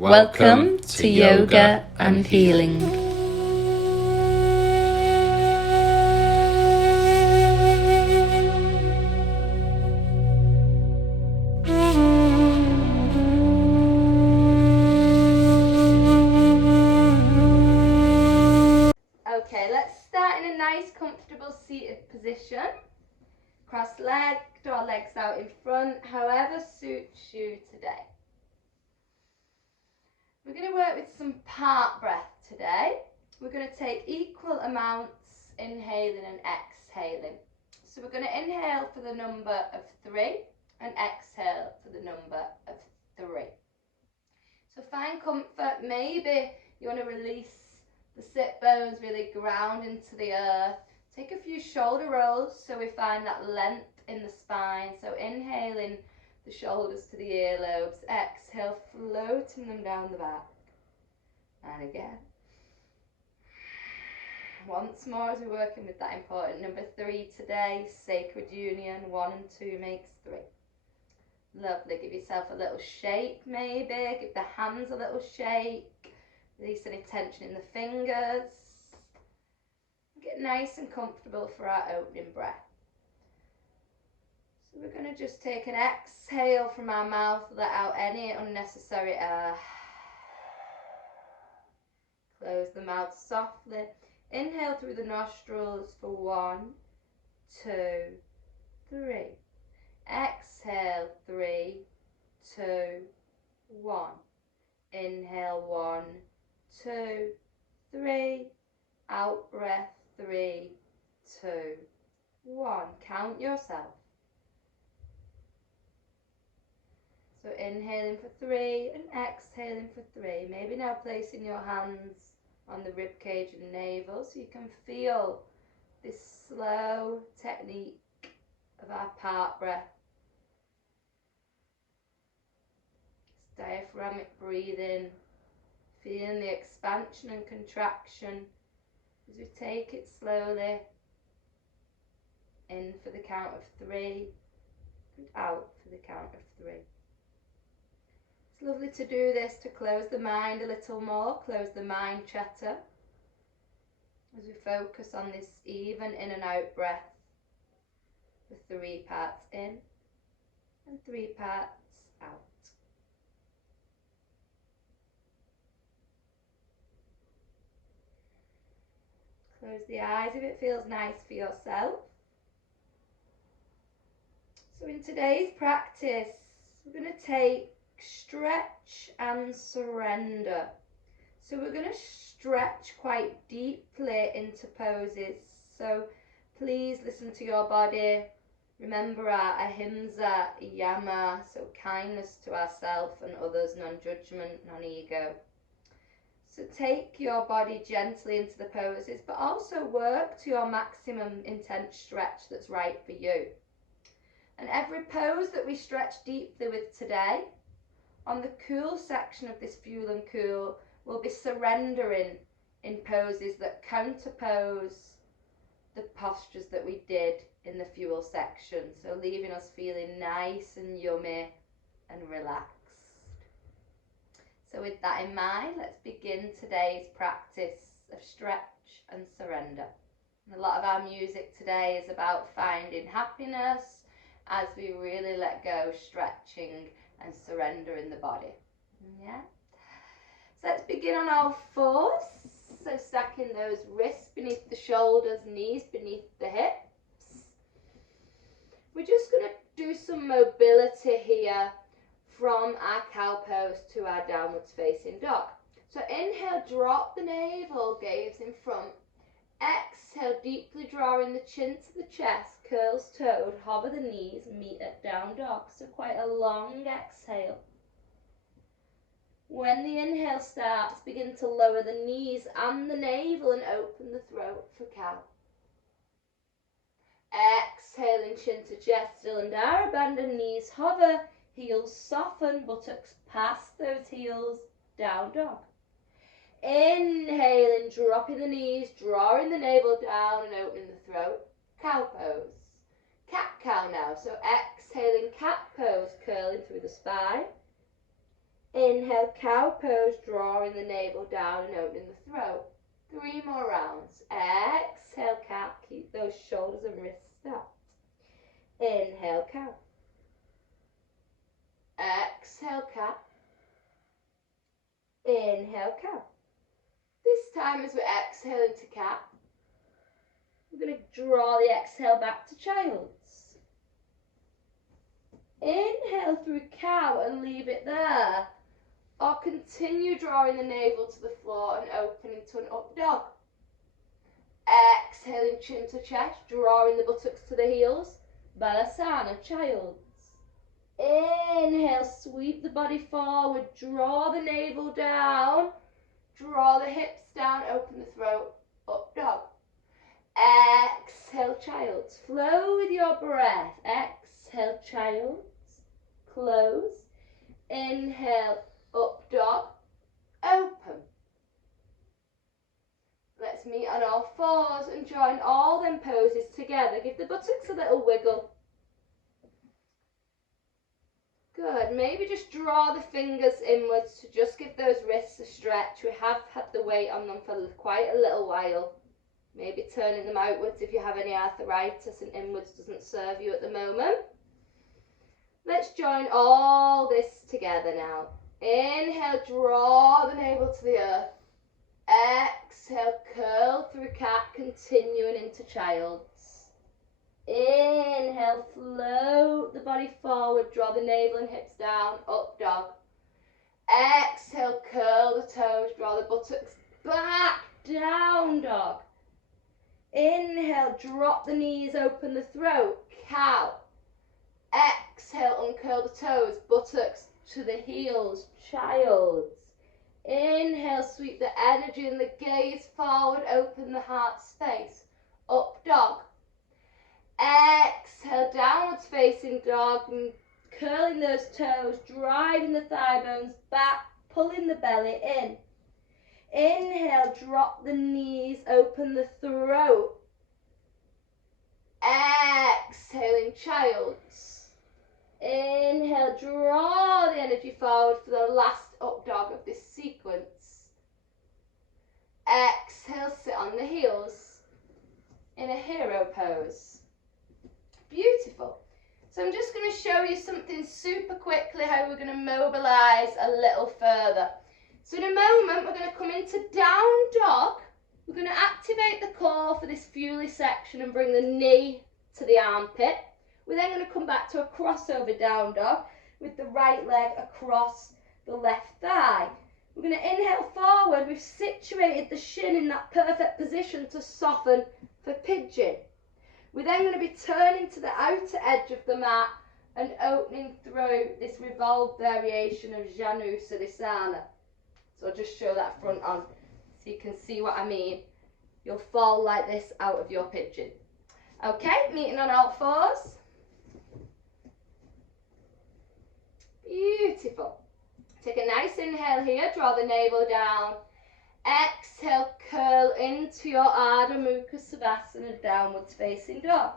Welcome to Yoga and Healing. Okay, let's start in a nice comfortable seated position. Cross-legged or legs out in front, however suits you today. We're going to work with some part breath today. We're going to take equal amounts inhaling and exhaling. So we're going to inhale for the number of 3 and exhale for the number of 3. So find comfort. Maybe you want to release the sit bones, really ground into the earth. Take a few shoulder rolls so we find that length in the spine. So inhaling the shoulders to the earlobes, exhale, floating them down the back. And again. Once more as we're working with that important number 3 today, sacred union, 1 and 2 makes 3. Lovely, give yourself a little shake maybe, give the hands a little shake, release any tension in the fingers. Get nice and comfortable for our opening breath. So we're going to just take an exhale from our mouth, let out any unnecessary air. Close the mouth softly. Inhale through the nostrils for 1, 2, 3. Exhale, 3, 2, 1. Inhale, 1, 2, 3. Out breath, 3, 2, 1. Count yourself. So inhaling for 3 and exhaling for 3. Maybe now placing your hands on the rib cage and navel so you can feel this slow technique of our part breath. This diaphragmatic breathing, feeling the expansion and contraction as we take it slowly in for the count of 3 and out for the count of 3. It's lovely to do this to close the mind a little more, close the mind chatter as we focus on this even in and out breath with 3 parts in and 3 parts out. Close the eyes if it feels nice for yourself. So in today's practice, we're going to take stretch and surrender. So we're going to stretch quite deeply into poses. So please listen to your body. Remember our ahimsa, yama, so kindness to ourselves and others, non-judgment, non-ego. So take your body gently into the poses, but also work to your maximum intense stretch that's right for you. And every pose that we stretch deeply with today, on the cool section of this fuel and cool, we'll be surrendering in poses that counterpose the postures that we did in the fuel section. So leaving us feeling nice and yummy and relaxed. So with that in mind, let's begin today's practice of stretch and surrender. And a lot of our music today is about finding happiness as we really let go, stretching and surrender in the body. Yeah. So let's begin on all fours. So stacking those wrists beneath the shoulders, knees beneath the hips. We're just going to do some mobility here from our cow pose to our downwards facing dog. So inhale, drop the navel, gaze in front. Exhale, deeply drawing the chin to the chest, curls toed, hover the knees, meet at down dog. So quite a long exhale. When the inhale starts, begin to lower the knees and the navel and open the throat for cow. Exhaling, chin to chest, still and down, abandon knees, hover, heels soften, buttocks past those heels, down dog. Inhaling, dropping the knees, drawing the navel down and opening the throat, cow pose. Cat-cow now, so exhaling cat pose, curling through the spine. Inhale, cow pose, drawing the navel down and opening the throat. 3 more rounds. Exhale, cat. Keep those shoulders and wrists stacked. Inhale, cow. Exhale, cat. Inhale, cow. This time as we exhale into cat, we're going to draw the exhale back to child's. Inhale through cow and leave it there. Or continue drawing the navel to the floor and opening to an up dog. Exhaling chin to chest, drawing the buttocks to the heels. Balasana, child's. Inhale, sweep the body forward, draw the navel down, draw the hips down, open the throat, up dog. Exhale, child's. Flow with your breath. Exhale, child's. Close. Inhale, up dog, open. Let's meet on all fours and join all them poses together. Give the buttocks a little wiggle. Good. Maybe just draw the fingers inwards to just give those wrists a stretch. We have had the weight on them for quite a little while. Maybe turning them outwards if you have any arthritis and inwards doesn't serve you at the moment. Let's join all this together now. Inhale, draw the navel to the earth. Exhale, curl through cat, continuing into child's. Inhale, float the body forward, draw the navel and hips down, up dog. Exhale, curl the toes, draw the buttocks back, down dog. Inhale, drop the knees, open the throat, cow. Exhale, uncurl the toes, buttocks to the heels, child's. Inhale, sweep the energy and the gaze forward, open the heart space, up dog. Exhale, downwards facing dog, and curling those toes, driving the thigh bones back, pulling the belly in. Inhale, drop the knees, open the throat. Exhaling, child's. Inhale, draw the energy forward for the last up dog of this sequence. Exhale, sit on the heels in a hero pose. Beautiful. So I'm just going to show you something super quickly how we're going to mobilize a little further. So in a moment we're going to come into down dog. We're going to activate the core for this fuely section and bring the knee to the armpit. We're then going to come back to a crossover down dog with the right leg across the left thigh. We're going to inhale forward. We've situated the shin in that perfect position to soften for pigeon. We're then going to be turning to the outer edge of the mat and opening through this revolved variation of Janu Siddhisana. So I'll just show that front on so you can see what I mean. You'll fall like this out of your pigeon. Okay, meeting on all fours. Beautiful. Take a nice inhale here, draw the navel down. Exhale, curl into your Ardha Mukha Savasana, downwards facing dog.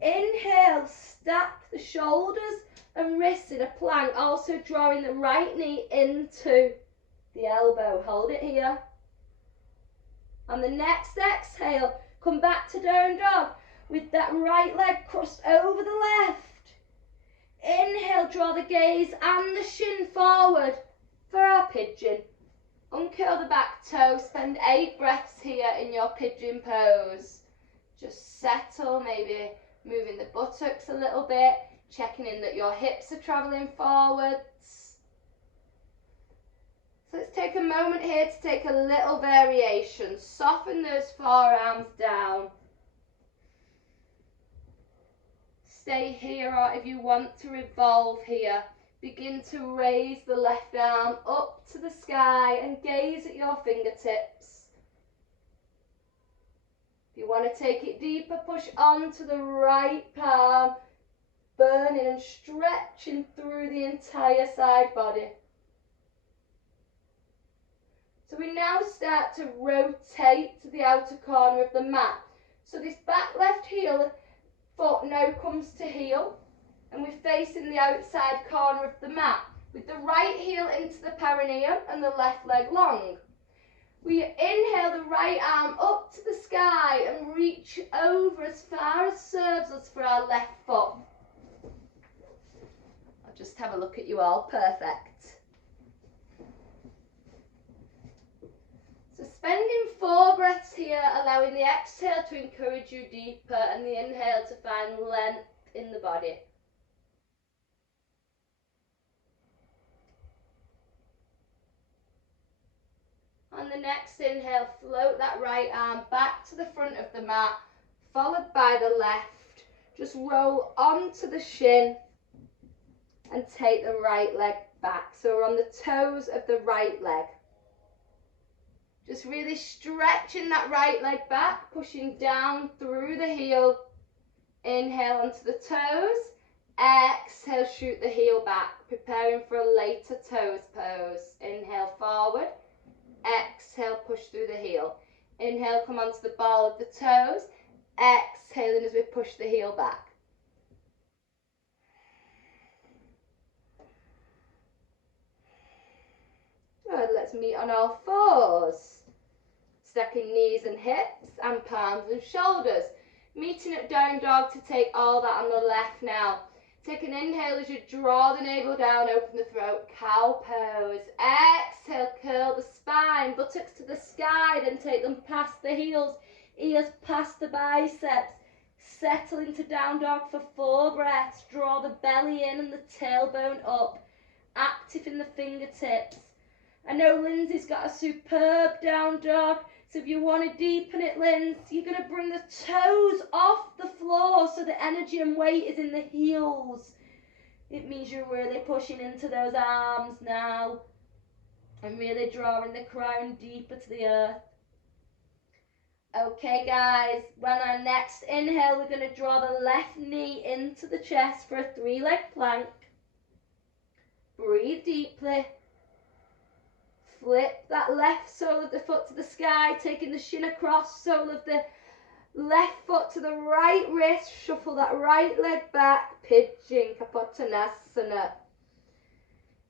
Inhale, stack the shoulders and wrists in a plank, also drawing the right knee into the elbow. Hold it here. On the next exhale, come back to down dog with that right leg crossed over the left. Inhale, draw the gaze and the shin forward for our pigeon. Uncurl the back toe, spend 8 breaths here in your pigeon pose. Just settle, maybe moving the buttocks a little bit, checking in that your hips are travelling forwards. So let's take a moment here to take a little variation. Soften those forearms down. Stay here, or if you want to revolve here, begin to raise the left arm up to the sky and gaze at your fingertips. If you want to take it deeper, push on to the right palm, burning and stretching through the entire side body. So we now start to rotate to the outer corner of the mat. So this back left heel foot now comes to heel, and we're facing the outside corner of the mat. with the right heel into the perineum and the left leg long. We inhale the right arm up to the sky and reach over as far as serves us for our left foot. I'll just have a look at you all. Perfect. So spending 4 breaths here, allowing the exhale to encourage you deeper and the inhale to find length in the body. On the next inhale, float that right arm back to the front of the mat, followed by the left. Just roll onto the shin and take the right leg back. So we're on the toes of the right leg. Just really stretching that right leg back, pushing down through the heel. Inhale onto the toes. Exhale, shoot the heel back, preparing for a later toes pose. Inhale forward. Exhale, push through the heel. Inhale, come onto the ball of the toes. Exhaling as we push the heel back. Good, let's meet on all fours. Stacking knees and hips and palms and shoulders. Meeting at down dog to take all that on the left now. Take an inhale as you draw the navel down, open the throat, cow pose. Exhale, curl the spine, buttocks to the sky, then take them past the heels, ears past the biceps. Settle into down dog for 4 breaths. Draw the belly in and the tailbone up. Active in the fingertips. I know Lindsay's got a superb down dog, so if you want to deepen it, Linz, you're going to bring the toes off the floor so the energy and weight is in the heels. It means you're really pushing into those arms now and really drawing the crown deeper to the earth. Okay guys, on our next inhale, we're going to draw the left knee into the chest for a 3-leg plank. Breathe deeply. Flip that left sole of the foot to the sky, taking the shin across, sole of the left foot to the right wrist, shuffle that right leg back, pigeon Kapotanasana.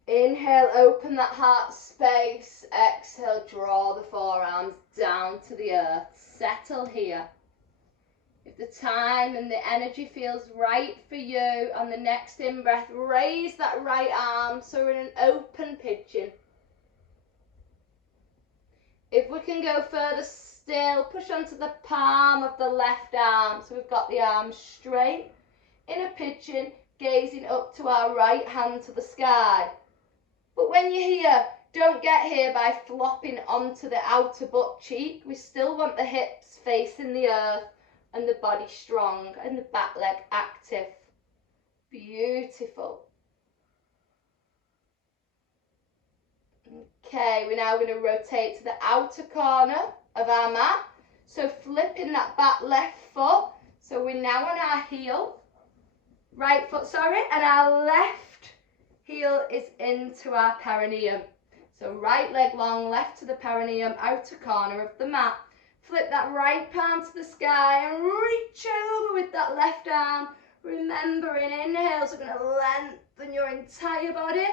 Inhale, open that heart space. Exhale, draw the forearms down to the earth. Settle here. If the time and the energy feels right for you, on the next in-breath, raise that right arm so we're in an open pigeon. If we can go further still, push onto the palm of the left arm. So we've got the arm straight in a pigeon, gazing up to our right hand to the sky. But when you're here, don't get here by flopping onto the outer butt cheek. We still want the hips facing the earth and the body strong and the back leg active. Beautiful. Okay, we're now going to rotate to the outer corner of our mat. So flipping that back left foot. So we're now on our heel. Right foot, sorry. And our left heel is into our perineum. So right leg long, left to the perineum, outer corner of the mat. Flip that right palm to the sky and reach over with that left arm. Remembering inhales are going to lengthen your entire body.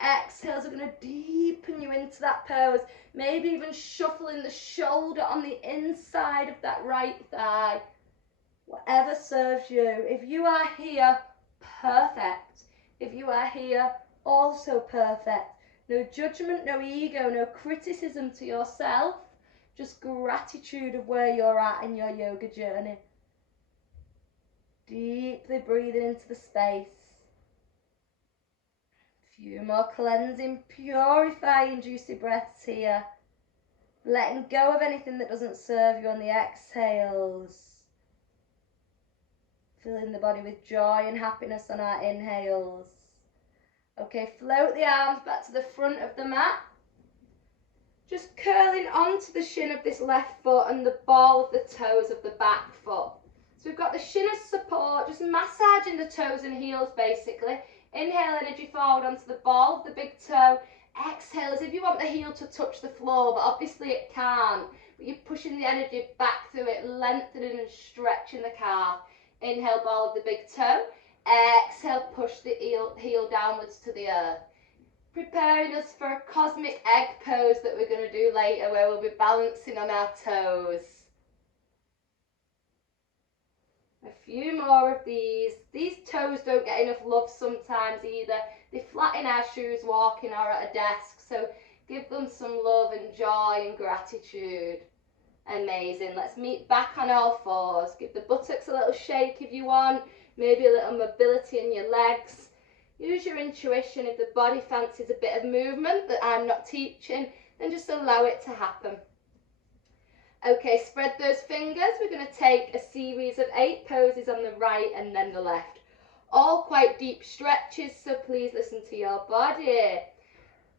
Exhales are going to deepen you into that pose. Maybe even shuffling the shoulder on the inside of that right thigh. Whatever serves you. If you are here, perfect. If you are here, also perfect. No judgment, no ego, no criticism to yourself. Just gratitude of where you're at in your yoga journey. Deeply breathing into the space. Few more cleansing, purifying, juicy breaths here. Letting go of anything that doesn't serve you on the exhales. Filling the body with joy and happiness on our inhales. Okay, float the arms back to the front of the mat. Just curling onto the shin of this left foot and the ball of the toes of the back foot. So we've got the shin as support, just massaging the toes and heels basically. Inhale energy forward onto the ball of the big toe. Exhale as if you want the heel to touch the floor, but obviously it can't. But you're pushing the energy back through it, lengthening and stretching the calf. Inhale, ball of the big toe. Exhale, push the heel downwards to the earth. preparing us for a cosmic egg pose that we're going to do later, where we'll be balancing on our toes. A few more of these. These toes don't get enough love sometimes either. They flatten our shoes walking or at a desk, so give them some love and joy and gratitude. Amazing. Let's meet back on all fours. Give the buttocks a little shake if you want, maybe a little mobility in your legs. Use your intuition. If the body fancies a bit of movement that I'm not teaching, then just allow it to happen. Okay, spread those fingers. We're going to take a series of 8 poses on the right and then the left. All quite deep stretches, so please listen to your body.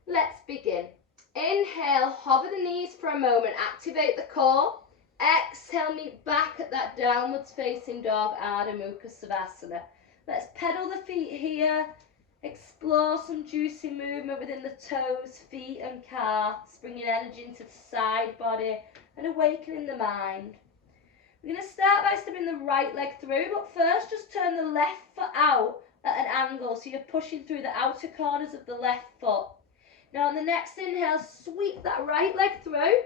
Let's begin. Inhale, hover the knees for a moment, activate the core. Exhale, meet back at that downwards facing dog, Ardha Mukha Savasana. Let's pedal the feet here. Explore some juicy movement within the toes, feet and calves, bringing energy into the side body and awakening the mind. We're going to start by stepping the right leg through, but first just turn the left foot out at an angle, so you're pushing through the outer corners of the left foot. Now on the next inhale, sweep that right leg through.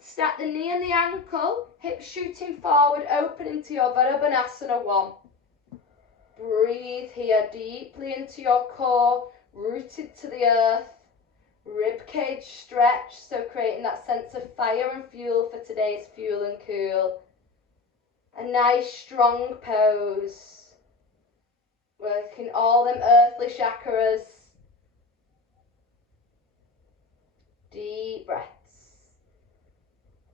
Stack the knee and the ankle, hips shooting forward, open into your Varabanasana 1. Breathe here deeply into your core, rooted to the earth. Rib cage stretch, so creating that sense of fire and fuel for today's fuel and cool. A nice strong pose. Working all them earthly chakras. Deep breaths.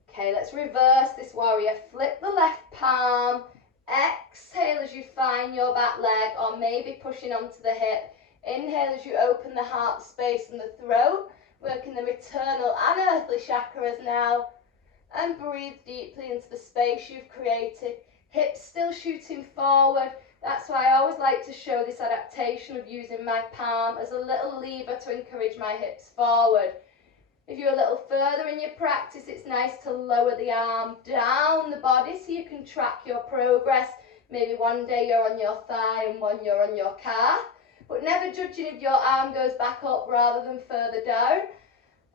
Okay, let's reverse this warrior. Flip the left palm. Exhale as you find your back leg, or maybe pushing onto the hip. Inhale as you open the heart space and the throat, working the maternal and earthly chakras now. And breathe deeply into the space you've created. Hips still shooting forward. That's why I always like to show this adaptation of using my palm as a little lever to encourage my hips forward. If you're a little further in your practice, it's nice to lower the arm down the body so you can track your progress. Maybe one day you're on your thigh and one you're on your calf, but never judging if your arm goes back up rather than further down,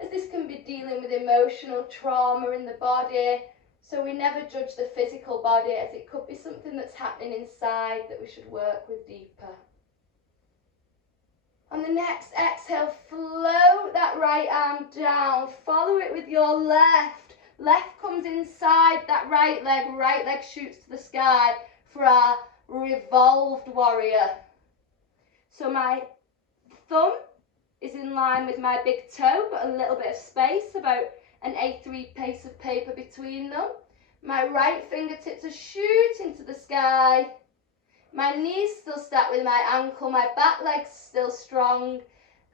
as this can be dealing with emotional trauma in the body. So we never judge the physical body, as it could be something that's happening inside that we should work with deeper. On the next exhale, float that right arm down. Follow it with your left. Left comes inside that right leg shoots to the sky for our revolved warrior. So my thumb is in line with my big toe, but a little bit of space, about an A3 piece of paper between them. My right fingertips are shooting to the sky. My knees still stacked with my ankle, my back leg's still strong,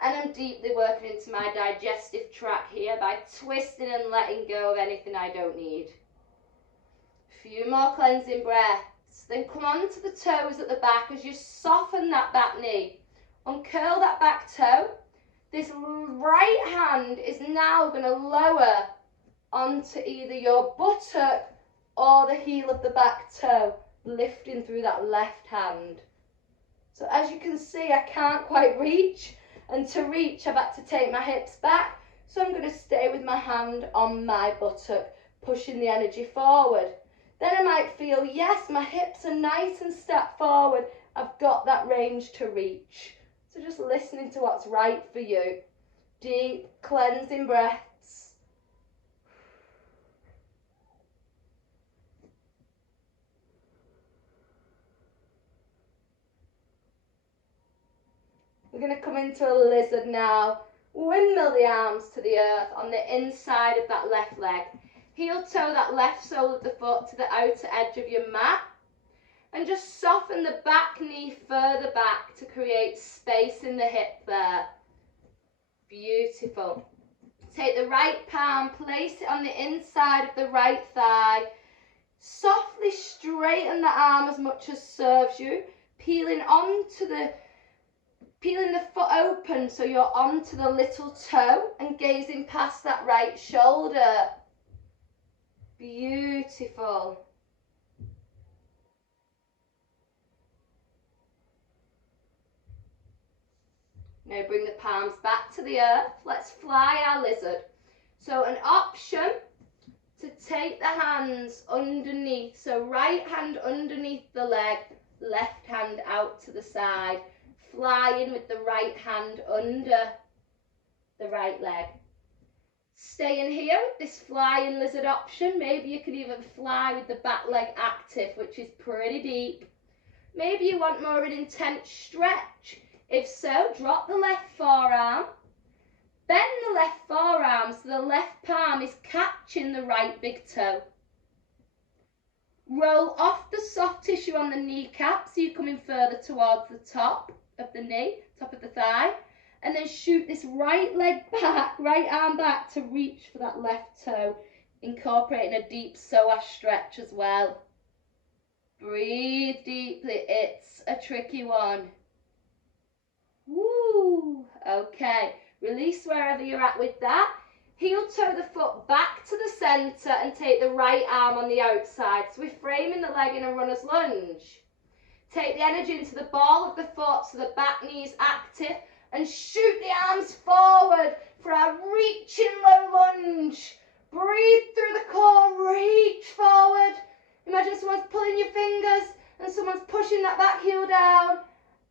and I'm deeply working into my digestive tract here by twisting and letting go of anything I don't need. A few more cleansing breaths. Then come on to the toes at the back as you soften that back knee. Uncurl that back toe. This right hand is now going to lower onto either your buttock or the heel of the back toe, lifting through that left hand. So as you can see, I can't quite reach, and to reach I've had to take my hips back, so I'm going to stay with my hand on my buttock, pushing the energy forward. Then I might feel, yes, my hips are nice and stacked forward, I've got that range to reach. So just listening to what's right for you. Deep cleansing breaths. We're going to come into a lizard now. Windmill the arms to the earth on the inside of that left leg. Heel toe that left sole of the foot to the outer edge of your mat. And just soften the back knee further back to create space in the hip there. Beautiful. Take the right palm, place it on the inside of the right thigh. Softly straighten the arm as much as serves you. Peeling the foot open so you're onto the little toe and gazing past that right shoulder. Beautiful. Now bring the palms back to the earth. Let's fly our lizard. So an option to take the hands underneath. So right hand underneath the leg, left hand out to the side. Flying with the right hand under the right leg. Staying here with this flying lizard option. Maybe you could even fly with the back leg active, which is pretty deep. Maybe you want more of an intense stretch. If so, drop the left forearm. Bend the left forearm so the left palm is catching the right big toe. Roll off the soft tissue on the kneecap so you're coming further towards the top of the knee, top of the thigh. And then shoot this right leg back, right arm back to reach for that left toe, incorporating a deep psoas stretch as well. Breathe deeply, it's a tricky one. Woo, okay, release wherever you're at with that. Heel toe the foot back to the centre and take the right arm on the outside. So we're framing the leg in a runner's lunge. Take the energy into the ball of the foot so the back knee is active. And shoot the arms forward for our reaching low lunge. Breathe through the core, reach forward. Imagine someone's pulling your fingers and someone's pushing that back heel down.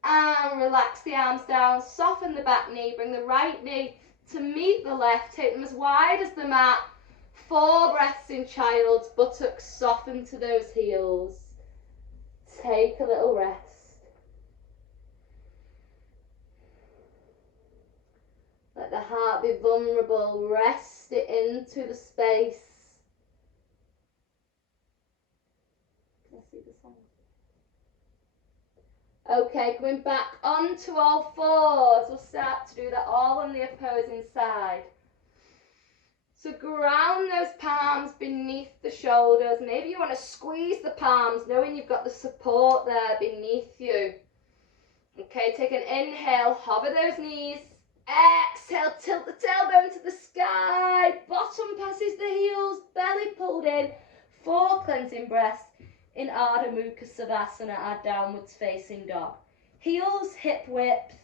And relax the arms down, soften the back knee, bring the right knee to meet the left, take them as wide as the mat. 4 breaths in child's, buttocks soften to those heels. Take a little rest. Let the heart be vulnerable, rest it into the space. Can I see the song? Okay, going back onto all fours. We'll start to do that all on the opposing side. So ground those palms beneath the shoulders. Maybe you want to squeeze the palms, knowing you've got the support there beneath you. Okay, take an inhale, hover those knees. Exhale, tilt the tailbone to the sky. Bottom passes the heels, belly pulled in. 4 cleansing breaths in Ardha Mukha Savasana, our downwards facing dog. Heels hip width.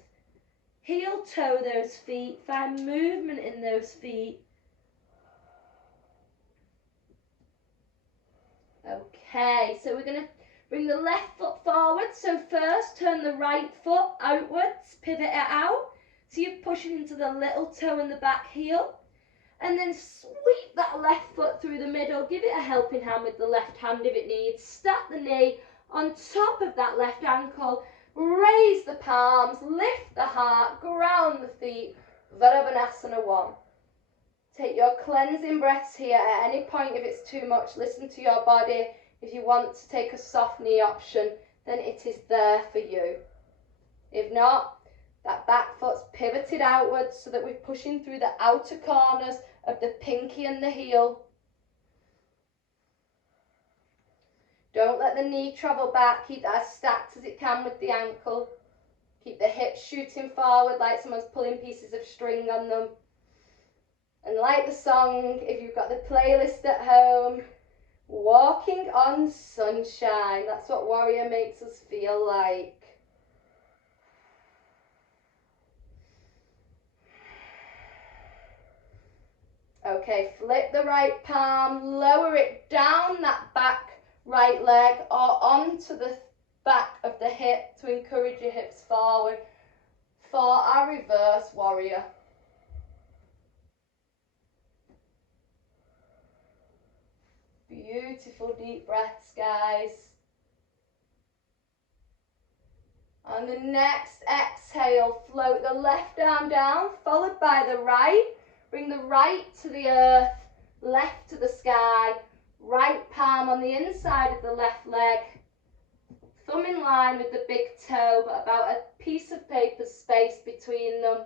Heel toe those feet. Find movement in those feet. Okay, so we're going to bring the left foot forward. So first, turn the right foot outwards, pivot it out. So you're pushing into the little toe and the back heel. And then sweep that left foot through the middle. Give it a helping hand with the left hand if it needs. Stack the knee on top of that left ankle. Raise the palms, lift the heart, ground the feet. Virabhanasana 1. Take your cleansing breaths here. At any point, if it's too much, listen to your body. If you want to take a soft knee option, then it is there for you. If not, that back foot's pivoted outwards so that we're pushing through the outer corners of the pinky and the heel. Don't let the knee travel back. Keep that as stacked as it can with the ankle. Keep the hips shooting forward like someone's pulling pieces of string on them. And like the song, if you've got the playlist at home, walking on sunshine. That's what warrior makes us feel like. Okay, flip the right palm, lower it down that back right leg or onto the back of the hip to encourage your hips forward for our reverse warrior. Beautiful deep breaths, guys. On the next exhale, float the left arm down, followed by the right. Bring the right to the earth, left to the sky. Right palm on the inside of the left leg. Thumb in line with the big toe, but about a piece of paper space between them.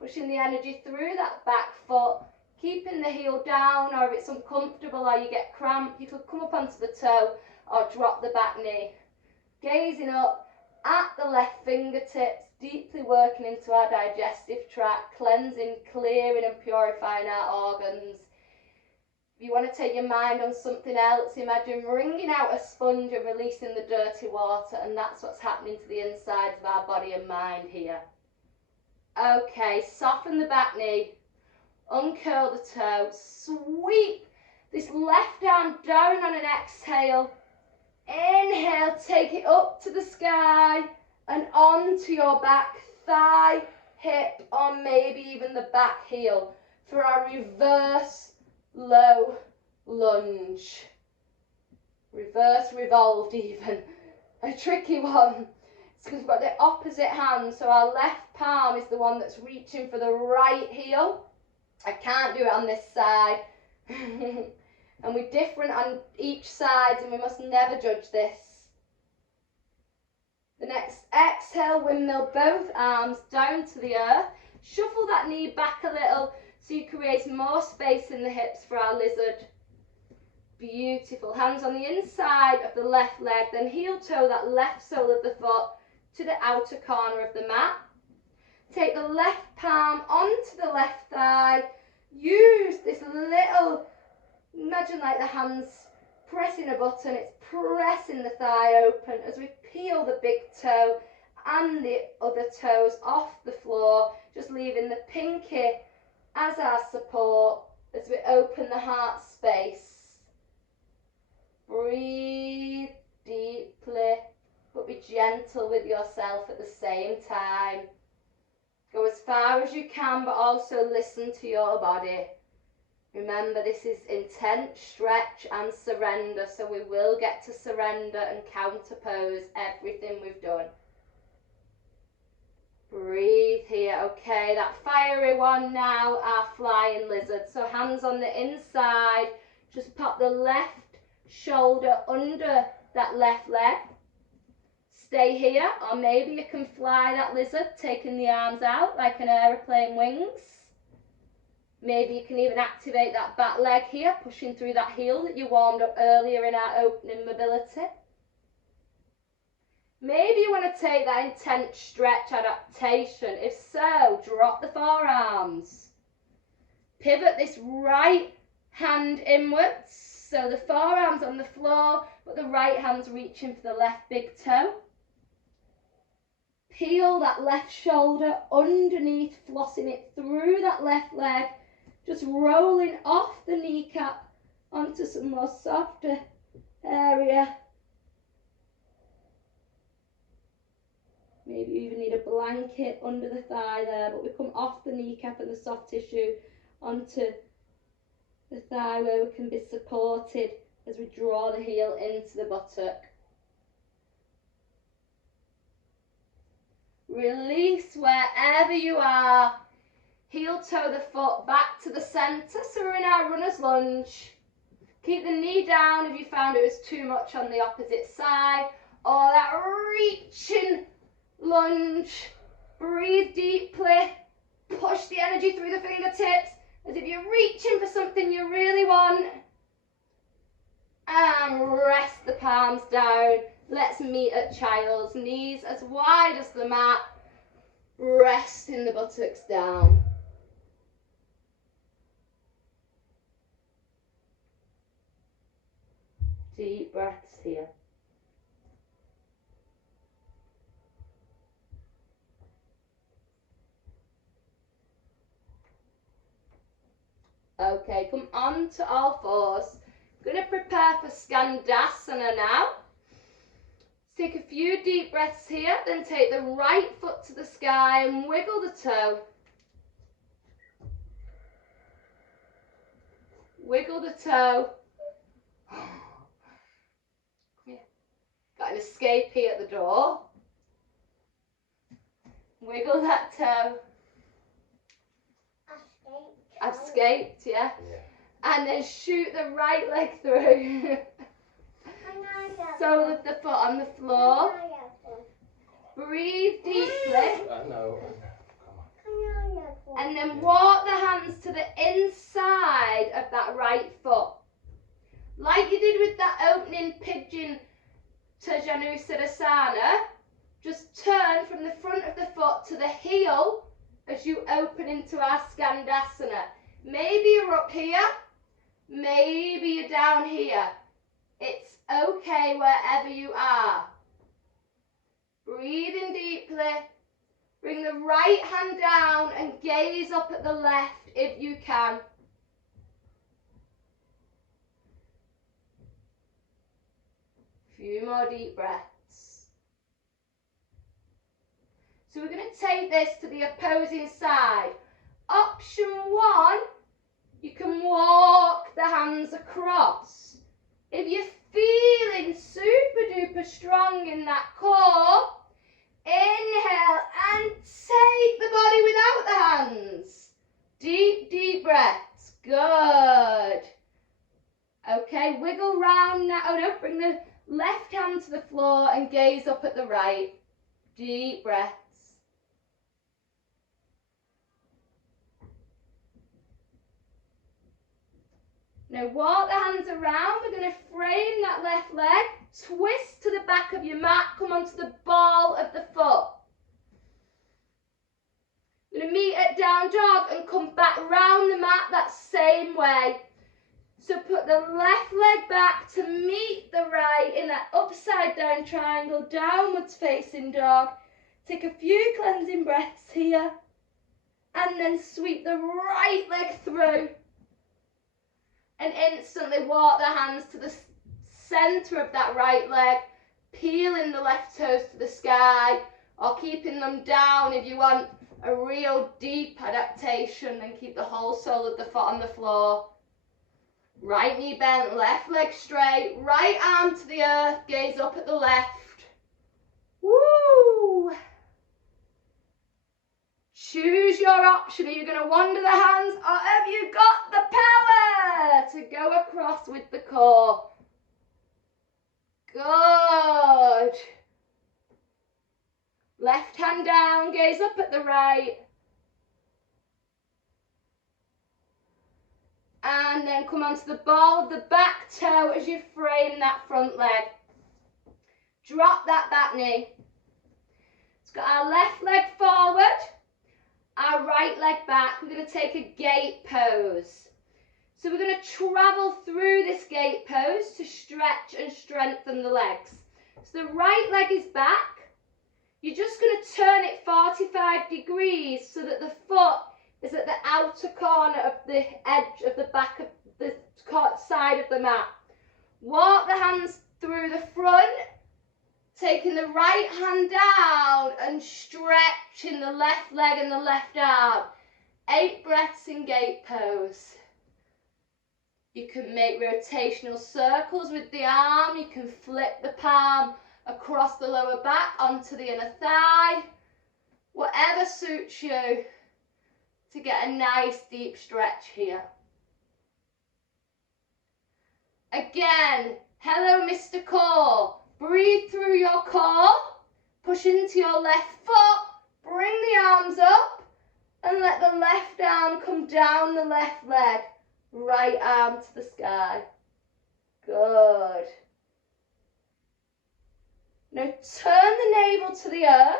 Pushing the energy through that back foot. Keeping the heel down, or if it's uncomfortable or you get cramp, you could come up onto the toe or drop the back knee. Gazing up at the left fingertips, deeply working into our digestive tract, cleansing, clearing and purifying our organs. If you want to take your mind on something else, imagine wringing out a sponge and releasing the dirty water, and that's what's happening to the insides of our body and mind here. Okay, soften the back knee. Uncurl the toe. Sweep this left arm down on an exhale. Inhale, take it up to the sky and onto your back thigh, hip, or maybe even the back heel for our reverse low lunge. Reverse revolved even. A tricky one. It's because we've got the opposite hand, so our left palm is the one that's reaching for the right heel. I can't do it on this side. And we're different on each side, and we must never judge this. The next exhale, windmill both arms down to the earth. Shuffle that knee back a little so you create more space in the hips for our lizard. Beautiful. Hands on the inside of the left leg, then heel toe that left sole of the foot to the outer corner of the mat. Take the left palm onto the left thigh. Use this little, imagine like the hands pressing a button. It's pressing the thigh open as we peel the big toe and the other toes off the floor, just leaving the pinky as our support as we open the heart space. Breathe deeply, but be gentle with yourself at the same time. Go as far as you can, but also listen to your body. Remember, this is intent, stretch and surrender, so we will get to surrender and counterpose everything we've done. Breathe here. Okay, that fiery one now, our flying lizard. So hands on the inside, just pop the left shoulder under that left leg. Stay here, or maybe you can fly that lizard, taking the arms out like an aeroplane wings. Maybe you can even activate that back leg here, pushing through that heel that you warmed up earlier in our opening mobility. Maybe you want to take that intense stretch adaptation. If so, drop the forearms. Pivot this right hand inwards, so the forearms on the floor, but the right hand's reaching for the left big toe. Peel that left shoulder underneath, flossing it through that left leg, just rolling off the kneecap onto some more softer area. Maybe you even need a blanket under the thigh there, but we come off the kneecap and the soft tissue onto the thigh where we can be supported as we draw the heel into the buttock. Release wherever you are. Heel toe the foot back to the centre, so we're in our runner's lunge. Keep the knee down if you found it was too much on the opposite side, or that reaching lunge. Breathe deeply, push the energy through the fingertips as if you're reaching for something you really want. And rest the palms down. Let's meet at child's, knees as wide as the mat, resting the buttocks down. Deep breaths here. Okay, come on to all fours. Going to prepare for Skandasana now. Take a few deep breaths here, then take the right foot to the sky and wiggle the toe. Wiggle the toe. Got an escapee at the door. Wiggle that toe. I've escaped, yeah? And then shoot the right leg through. Sole of the foot on the floor. Breathe deeply. I know. Come on. And then walk the hands to the inside of that right foot. Like you did with that opening pigeon to Janusirasana, just turn from the front of the foot to the heel as you open into our Skandasana. Maybe you're up here, maybe you're down here. It's okay wherever you are. Breathing deeply, Bring the right hand down and gaze up at the left if you can. Few more deep breaths. So we're going to take this to the opposing side. Option one, you can walk the hands across. If you're feeling super duper strong in that core, inhale and take the body without the hands. Deep, deep breaths. Good. Okay, wiggle round now. Oh no, bring the left hand to the floor and gaze up at the right. Deep breaths. Now walk the hands around. We're going to frame that left leg. Twist to the back of your mat. Come onto the ball of the foot. We're going to meet at down dog and come back round the mat that same way. So put the left leg back to meet the right in that upside down triangle, downwards facing dog. Take a few cleansing breaths here. And then sweep the right leg through. And instantly walk the hands to the centre of that right leg, peeling the left toes to the sky, or keeping them down if you want a real deep adaptation, and keep the whole sole of the foot on the floor. Right knee bent, left leg straight, right arm to the earth, gaze up at the left. Woo! Choose your option. Are you going to wander the hands, or have you got the power to go across with the core? Good. Left hand down, gaze up at the right. And then come onto the ball of the back toe as you frame that front leg. Drop that back knee. Let's got our left leg forward, our right leg back. We're going to take a gate pose. So we're going to travel through this gate pose to stretch and strengthen the legs. So the right leg is back. You're just going to turn it 45 degrees so that the foot is at the outer corner of the edge of the back of the side of the mat. Walk the hands through the front, taking the right hand down and stretching the left leg and the left arm. 8 breaths in gate pose. You can make rotational circles with the arm. You can flip the palm across the lower back onto the inner thigh. Whatever suits you to get a nice deep stretch here. Again, hello Mr. Core. Breathe through your core. Push into your left foot. Bring the arms up and let the left arm come down the left leg. Right arm to the sky. Good. Now turn the navel to the earth.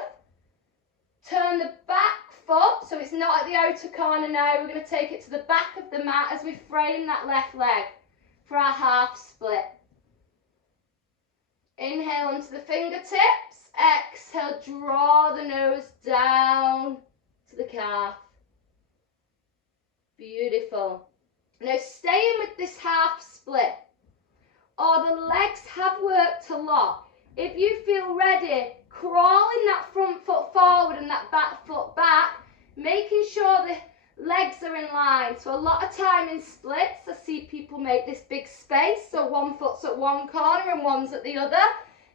Turn the back foot so it's not at the outer corner now. We're going to take it to the back of the mat as we frame that left leg for our half split. Inhale onto the fingertips. Exhale, draw the nose down to the calf. Beautiful. Now staying with this half split, or the legs have worked a lot. If you feel ready, crawling that front foot forward and that back foot back, making sure the legs are in line. So a lot of time in splits, I see people make this big space, so one foot's at one corner and one's at the other.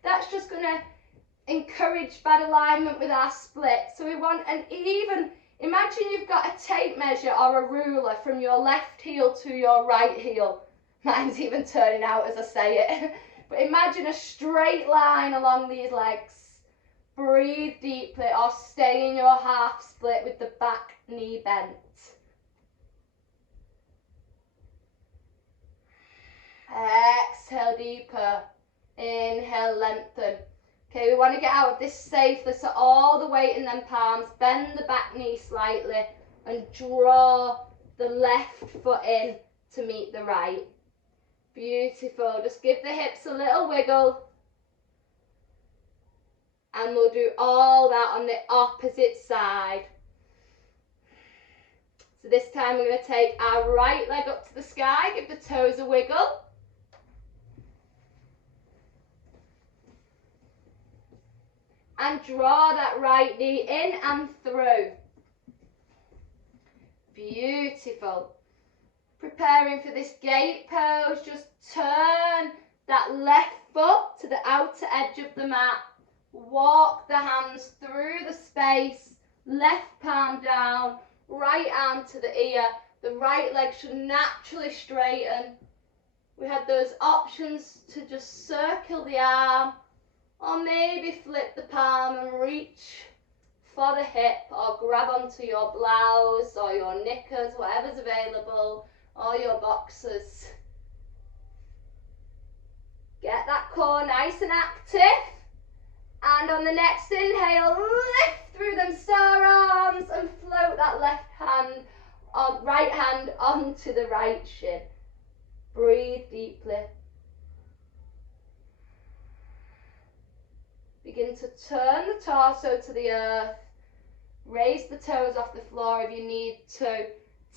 That's just going to encourage bad alignment with our split. So we want an even, imagine you've got a tape measure or a ruler from your left heel to your right heel. Mine's even turning out as I say it. But imagine a straight line along these legs. Breathe deeply or stay in your half split with the back knee bent. Exhale deeper. Inhale, lengthen. Okay, we want to get out of this safely, so all the weight in them palms. Bend the back knee slightly and draw the left foot in to meet the right. Beautiful. Just give the hips a little wiggle. And we'll do all that on the opposite side. So this time we're going to take our right leg up to the sky, give the toes a wiggle. And draw that right knee in and through. Beautiful. Preparing for this gate pose, just turn that left foot to the outer edge of the mat. Walk the hands through the space, left palm down, right arm to the ear. The right leg should naturally straighten. We had those options to just circle the arm, or maybe flip the palm and reach for the hip, or grab onto your blouse or your knickers, whatever's available, or your boxers. Get that core nice and active. And on the next inhale, lift through them star arms and float that left hand or right hand onto the right shin. Breathe deeply. Begin to turn the torso to the earth. Raise the toes off the floor if you need to.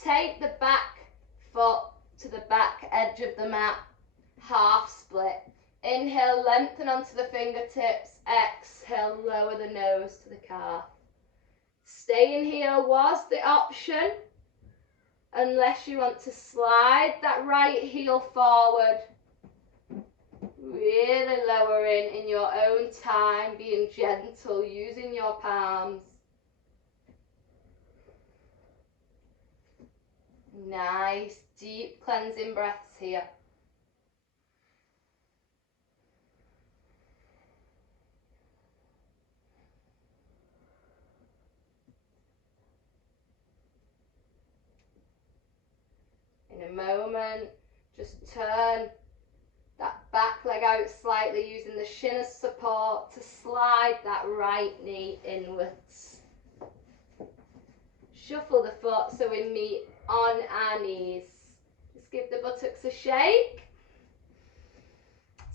Take the back foot to the back edge of the mat. Half split. Inhale, lengthen onto the fingertips. Exhale, lower the nose to the calf. Staying here was the option, unless you want to slide that right heel forward. Really lowering in your own time, being gentle, using your palms. Nice, deep cleansing breaths here. In a moment, just turn that back leg out slightly, using the shin as support to slide that right knee inwards. Shuffle the foot so we meet on our knees. Just give the buttocks a shake.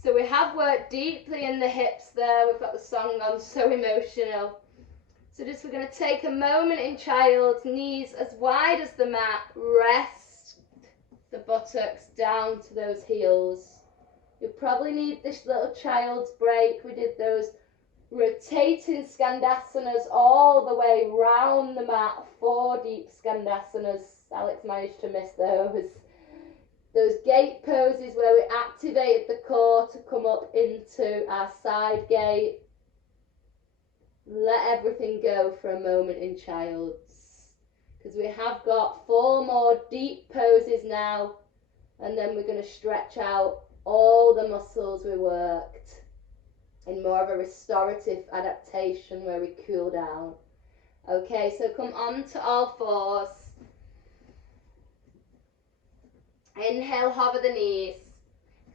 So we have worked deeply in the hips there. We've got the song on, So Emotional. So we're going to take a moment in child, knees as wide as the mat. Rest the buttocks down to those heels. You'll probably need this little child's break. We did those rotating Skandasanas all the way round the mat. 4 deep Skandasanas. Alex managed to miss those. Those gate poses where we activated the core to come up into our side gate. Let everything go for a moment in child's, because we have got 4 more deep poses now, and then we're going to stretch out all the muscles we worked in more of a restorative adaptation where we cool down. Okay, so come on to all fours. Inhale, hover the knees.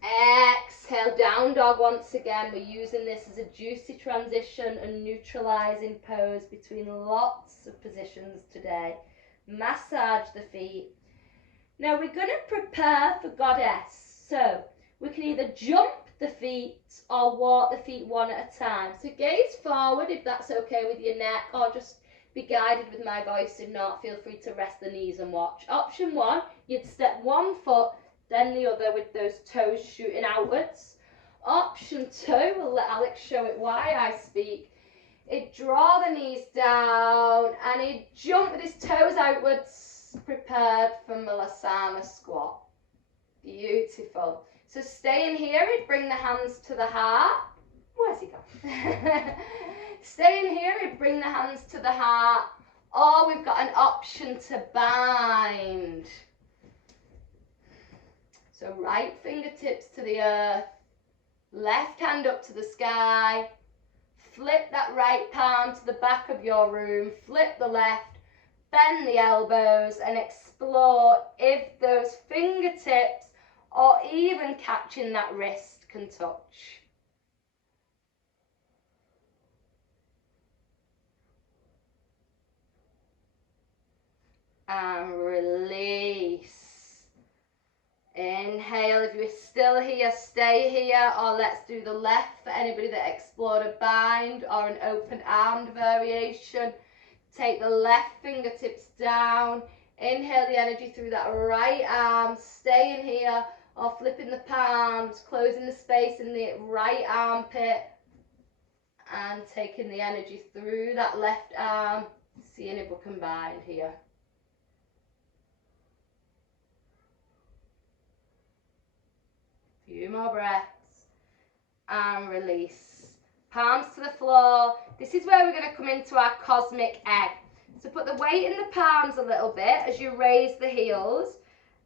Exhale, down dog once again. We're using this as a juicy transition and neutralizing pose between lots of positions today. Massage the feet. Now we're going to prepare for goddess. So we can either jump the feet or walk the feet one at a time. So gaze forward if that's okay with your neck, or just be guided with my voice. If not, feel free to rest the knees and watch. Option 1, you'd step one foot, then the other with those toes shooting outwards. Option 2, we'll let Alex show it why I speak. He'd draw the knees down and he'd jump with his toes outwards, prepared for Malasana squat. Beautiful. So staying here, he'd bring the hands to the heart. Where's he gone? Staying here, he'd bring the hands to the heart. Or we've got an option to bind. So right fingertips to the earth, left hand up to the sky, flip that right palm to the back of your room, flip the left, bend the elbows and explore if those fingertips or even catching that wrist can touch. And release. Inhale, if you're still here, stay here, or let's do the left for anybody that explored a bind or an open armed variation. Take the left fingertips down, inhale the energy through that right arm, stay in here, or flipping the palms, closing the space in the right armpit, and taking the energy through that left arm, seeing if we're combined here. Few more breaths, and release. Palms to the floor. This is where we're going to come into our cosmic egg. So put the weight in the palms a little bit as you raise the heels,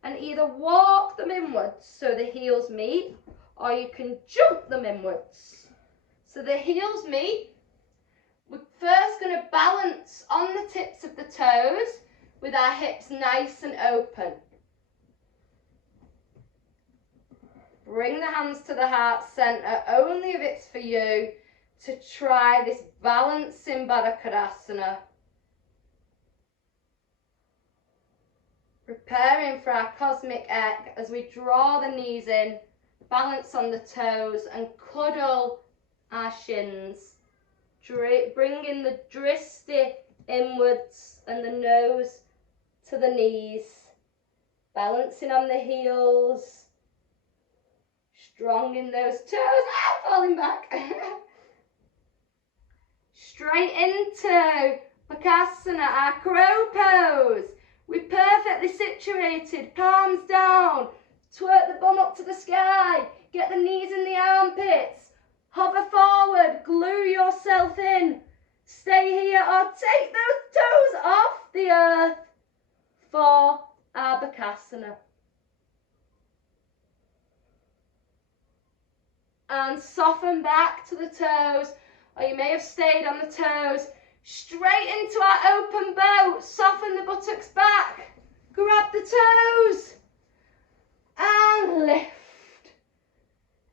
and either walk them inwards so the heels meet, or you can jump them inwards. So the heels meet. We're first going to balance on the tips of the toes with our hips nice and open. Bring the hands to the heart center, only if it's for you, to try this balancing Baddha Konasana. Preparing for our cosmic egg as we draw the knees in, balance on the toes and cuddle our shins. Bringing the dristi inwards and the nose to the knees. Balancing on the heels. Strong in those toes. Falling back. Straight into Bakasana, our crow pose. We're perfectly situated, palms down, twerk the bum up to the sky, get the knees in the armpits, hover forward, glue yourself in, stay here or take those toes off the earth for our Bakasana. And soften back to the toes, or you may have stayed on the toes. Straight into our open boat, soften the buttocks back, grab the toes, and lift.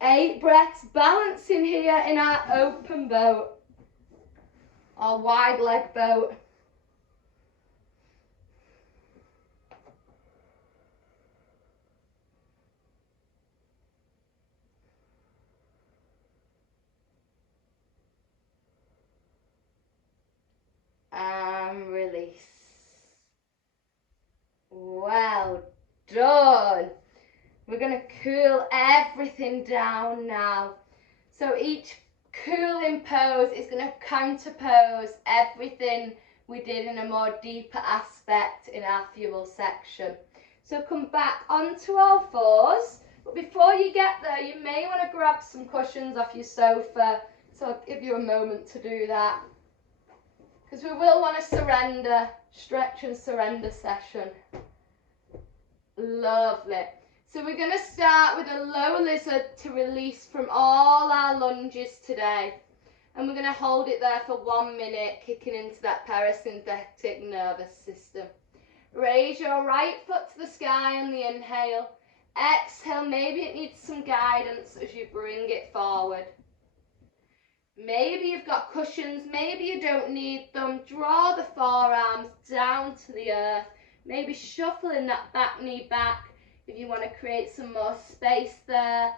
8 breaths, balancing here in our open boat, or wide leg boat. And release. Well done. We're going to cool everything down now. So each cooling pose is going to counterpose everything we did in a more deeper aspect in our fuel section. So come back onto all fours, but before you get there, you may want to grab some cushions off your sofa. So I'll give you a moment to do that, because we will want to surrender, stretch and surrender session. Lovely. So we're going to start with a low lizard to release from all our lunges today. And we're going to hold it there for 1 minute, kicking into that parasympathetic nervous system. Raise your right foot to the sky on the inhale. Exhale, maybe it needs some guidance as you bring it forward. Maybe you've got cushions, maybe you don't need them. Draw the forearms down to the earth. Maybe shuffling that back knee back if you want to create some more space there.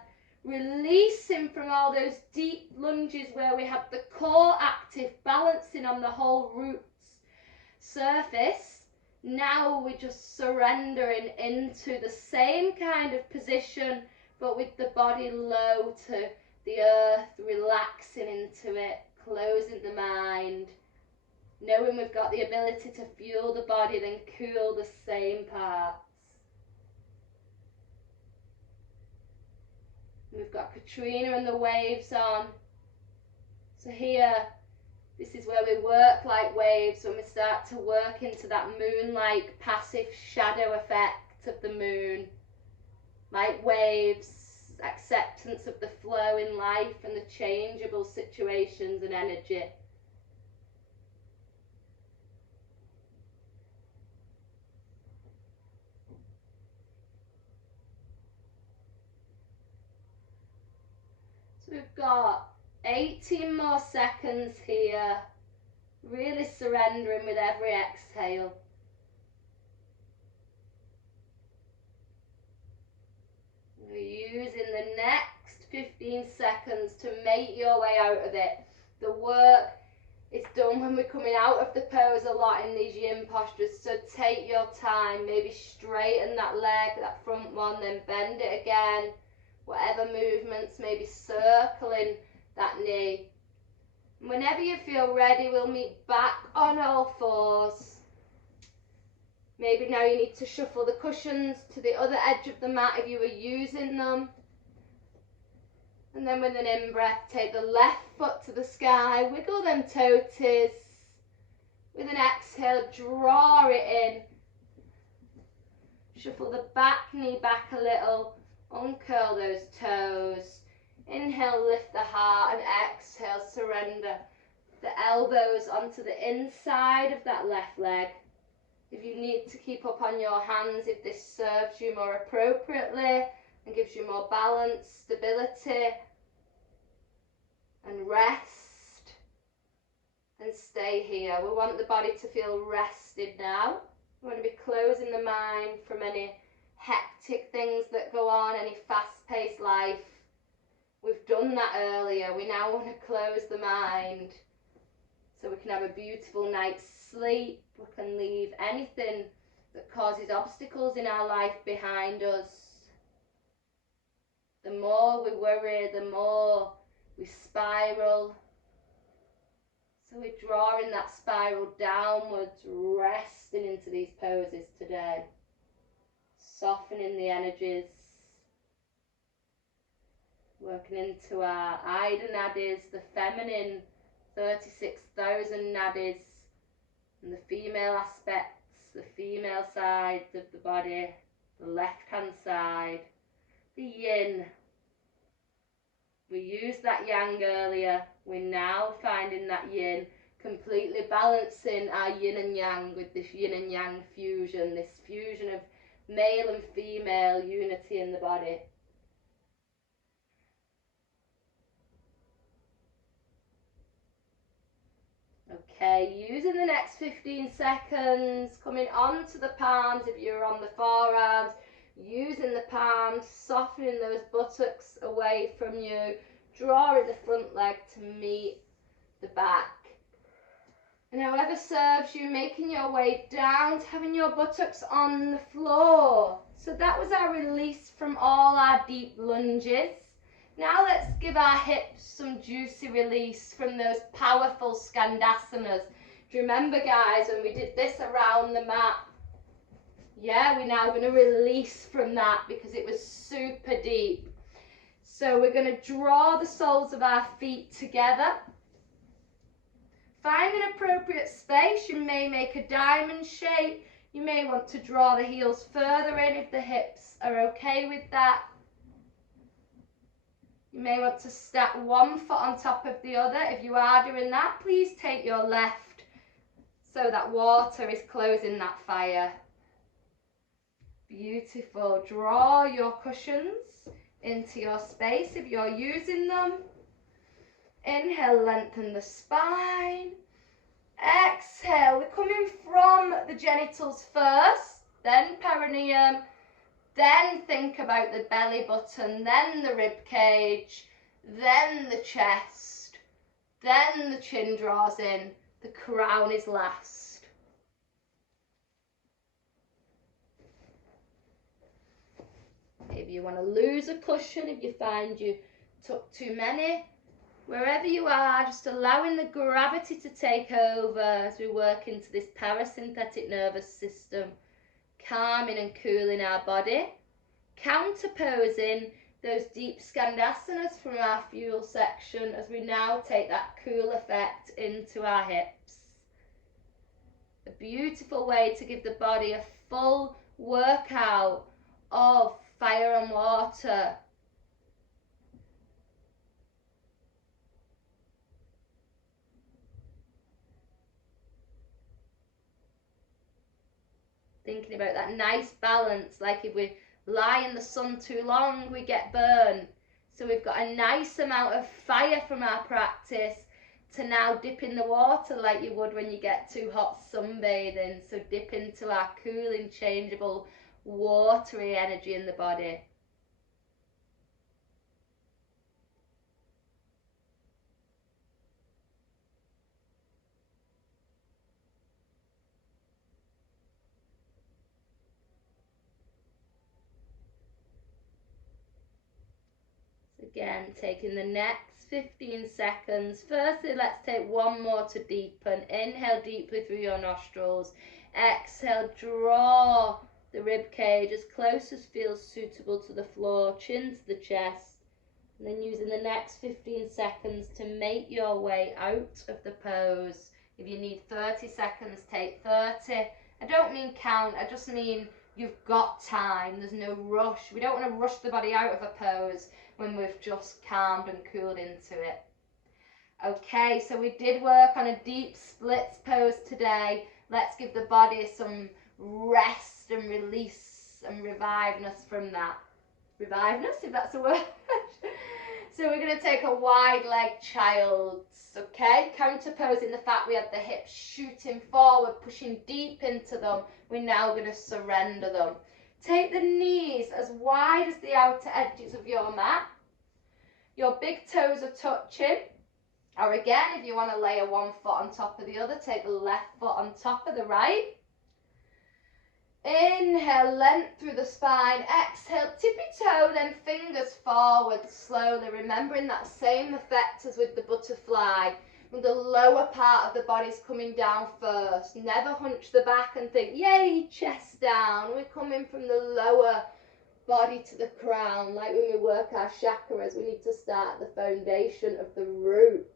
Releasing from all those deep lunges where we have the core active, balancing on the whole roots surface. Now we're just surrendering into the same kind of position, but with the body low to the earth, relaxing into it, closing the mind, knowing we've got the ability to fuel the body, then cool the same parts. We've got Katrina and the waves on. So here, this is where we work like waves, when we start to work into that moon-like passive shadow effect of the moon. Like waves, acceptance of the flow in life and the changeable situations and energy. So we've got 18 more seconds here, really surrendering with every exhale. using the next 15 seconds to make your way out of it. The work is done when we're coming out of the pose a lot in these yin postures, so take your time. Maybe straighten that leg, that front one, then bend it again. Whatever movements, maybe circling that knee. Whenever you feel ready, we'll meet back on all fours. Maybe now you need to shuffle the cushions to the other edge of the mat if you were using them. And then with an in-breath, take the left foot to the sky, wiggle them toesies. With an exhale, draw it in. Shuffle the back knee back a little, uncurl those toes. Inhale, lift the heart, and exhale, surrender the elbows onto the inside of that left leg. If you need to keep up on your hands, if this serves you more appropriately and gives you more balance, stability, and rest, then stay here. We want the body to feel rested now. We want to be closing the mind from any hectic things that go on, any fast-paced life. We've done that earlier. We now want to close the mind so we can have a beautiful night's sleep. We can leave anything that causes obstacles in our life behind us. The more we worry, the more we spiral. So we're drawing that spiral downwards, resting into these poses today. Softening the energies. Working into our Ida nadis, the feminine 36,000 nadis, and the female aspects, the female sides of the body, the left hand side, the yin. We used that yang earlier. We're now finding that yin, completely balancing our yin and yang with this yin and yang fusion, this fusion of male and female unity in the body. Okay, using the next 15 seconds, coming onto the palms if you're on the forearms, using the palms, softening those buttocks away from you, drawing the front leg to meet the back. And however serves you, making your way down to having your buttocks on the floor. So that was our release from all our deep lunges. Now let's give our hips some juicy release from those powerful Skandasanas. Do you remember, guys, when we did this around the mat? Yeah, we're now going to release from that because it was super deep. So we're going to draw the soles of our feet together. Find an appropriate space. You may make a diamond shape. You may want to draw the heels further in if the hips are okay with that. You may want to stack one foot on top of the other. If you are doing that, please take your left so that water is closing that fire. Beautiful. Draw your cushions into your space if you're using them. Inhale, lengthen the spine. Exhale, we're coming from the genitals first, then perineum, then think about the belly button, then the rib cage, then the chest, then the chin draws in, the crown is last. Maybe you want to lose a cushion if you find you took too many. Wherever you are, just allowing the gravity to take over as we work into this parasympathetic nervous system, calming and cooling our body, counterposing those deep Skandasanas from our fuel section as we now take that cool effect into our hips. A beautiful way to give the body a full workout of fire and water. Thinking about that nice balance, like if we lie in the sun too long, we get burnt. So we've got a nice amount of fire from our practice to now dip in the water like you would when you get too hot sunbathing. So dip into our cooling, changeable, watery energy in the body. Again, taking the next 15 seconds. Firstly, let's take one more to deepen. Inhale deeply through your nostrils. Exhale, draw the rib cage as close as feels suitable to the floor, chin to the chest. And then using the next 15 seconds to make your way out of the pose. If you need 30 seconds, take 30. I don't mean count, I just mean you've got time, there's no rush. We don't want to rush the body out of a pose when we've just calmed and cooled into it. Okay, so we did work on a deep splits pose today. Let's give the body some rest and release and reviveness from that. Reviveness, if that's a word. So we're going to take a wide leg child's, okay? Counterposing the fact we had the hips shooting forward, pushing deep into them. We're now going to surrender them. Take the knees as wide as the outer edges of your mat. Your big toes are touching. Or again, if you want to layer one foot on top of the other, take the left foot on top of the right. Inhale, length through the spine. Exhale, tippy toe, then fingers forward slowly. Remembering that same effect as with the butterfly. When the lower part of the body's coming down first. Never hunch the back and think, yay, chest down. We're coming from the lower body to the crown. Like when we work our chakras, we need to start at the foundation of the root.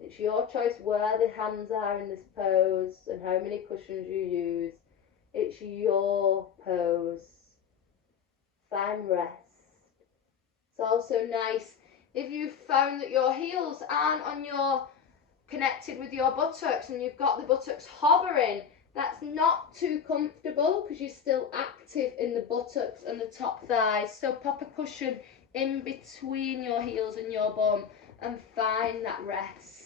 It's your choice where the hands are in this pose and how many cushions you use. It's your pose. Find rest. It's also nice if you've found that your heels aren't on your connected with your buttocks and you've got the buttocks hovering. That's not too comfortable because you're still active in the buttocks and the top thighs. So pop a cushion in between your heels and your bum and find that rest.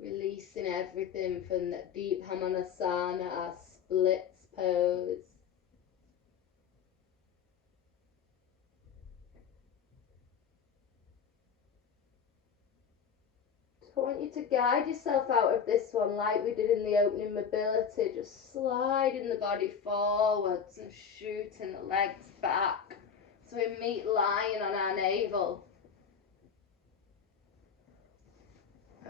Releasing everything from that deep Hamanasana, our splits pose. So I want you to guide yourself out of this one like we did in the opening mobility, just sliding the body forwards and shooting the legs back. So we meet lying on our navel.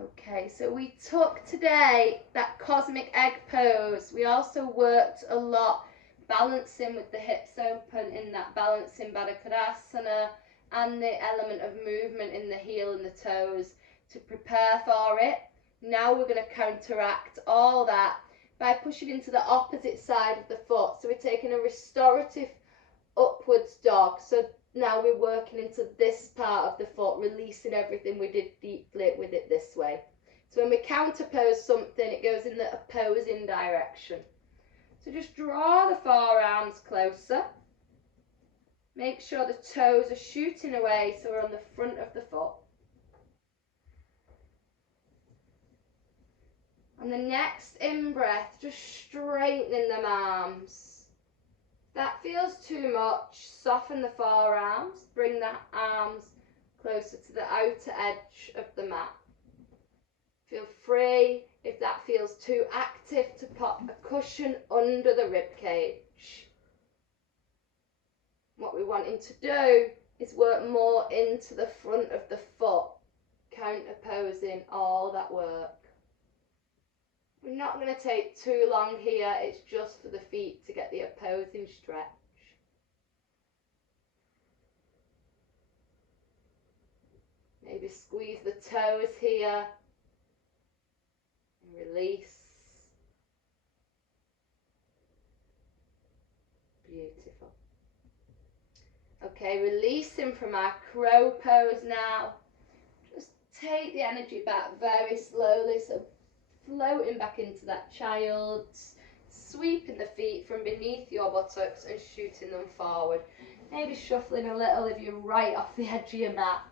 Okay, so we took today that cosmic egg pose. We also worked a lot balancing with the hips open in that balancing Baddha Konasana and the element of movement in the heel and the toes to prepare for it. Now we're going to counteract all that by pushing into the opposite side of the foot. So we're taking a restorative upwards dog. So now we're working into this part of the foot, releasing everything we did deeply with it this way. So when we counterpose something, it goes in the opposing direction. So just draw the forearms closer. Make sure the toes are shooting away so we're on the front of the foot. On the next in-breath, just straightening them arms. That feels too much, soften the forearms, bring the arms closer to the outer edge of the mat. Feel free, if that feels too active, to pop a cushion under the rib cage. What we're wanting to do is work more into the front of the foot, counterposing all that work. We're not going to take too long here, it's just for the feet to get the opposing stretch. Maybe squeeze the toes here and release. Beautiful. Okay, releasing from our crow pose now. Just take the energy back very slowly, so floating back into that child's, sweeping the feet from beneath your buttocks and shooting them forward. Maybe shuffling a little if you're right off the edge of your mat.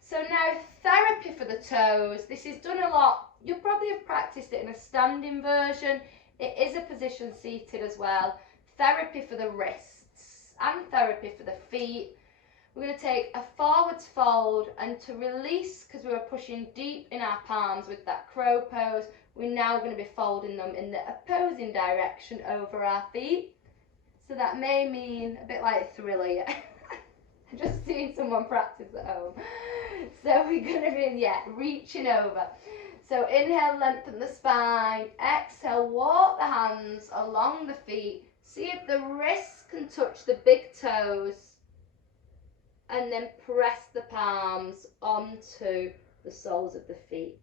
So now therapy for the toes. This is done a lot. You'll probably have practiced it in a standing version. It is a position seated as well. Therapy for the wrists and therapy for the feet. We're going to take a forwards fold, and to release, because we were pushing deep in our palms with that crow pose, we're now going to be folding them in the opposing direction over our feet. So that may mean a bit like Thriller. I've just seen someone practice at home. So we're going to be, reaching over. So inhale, lengthen the spine. Exhale, walk the hands along the feet. See if the wrists can touch the big toes. And then press the palms onto the soles of the feet.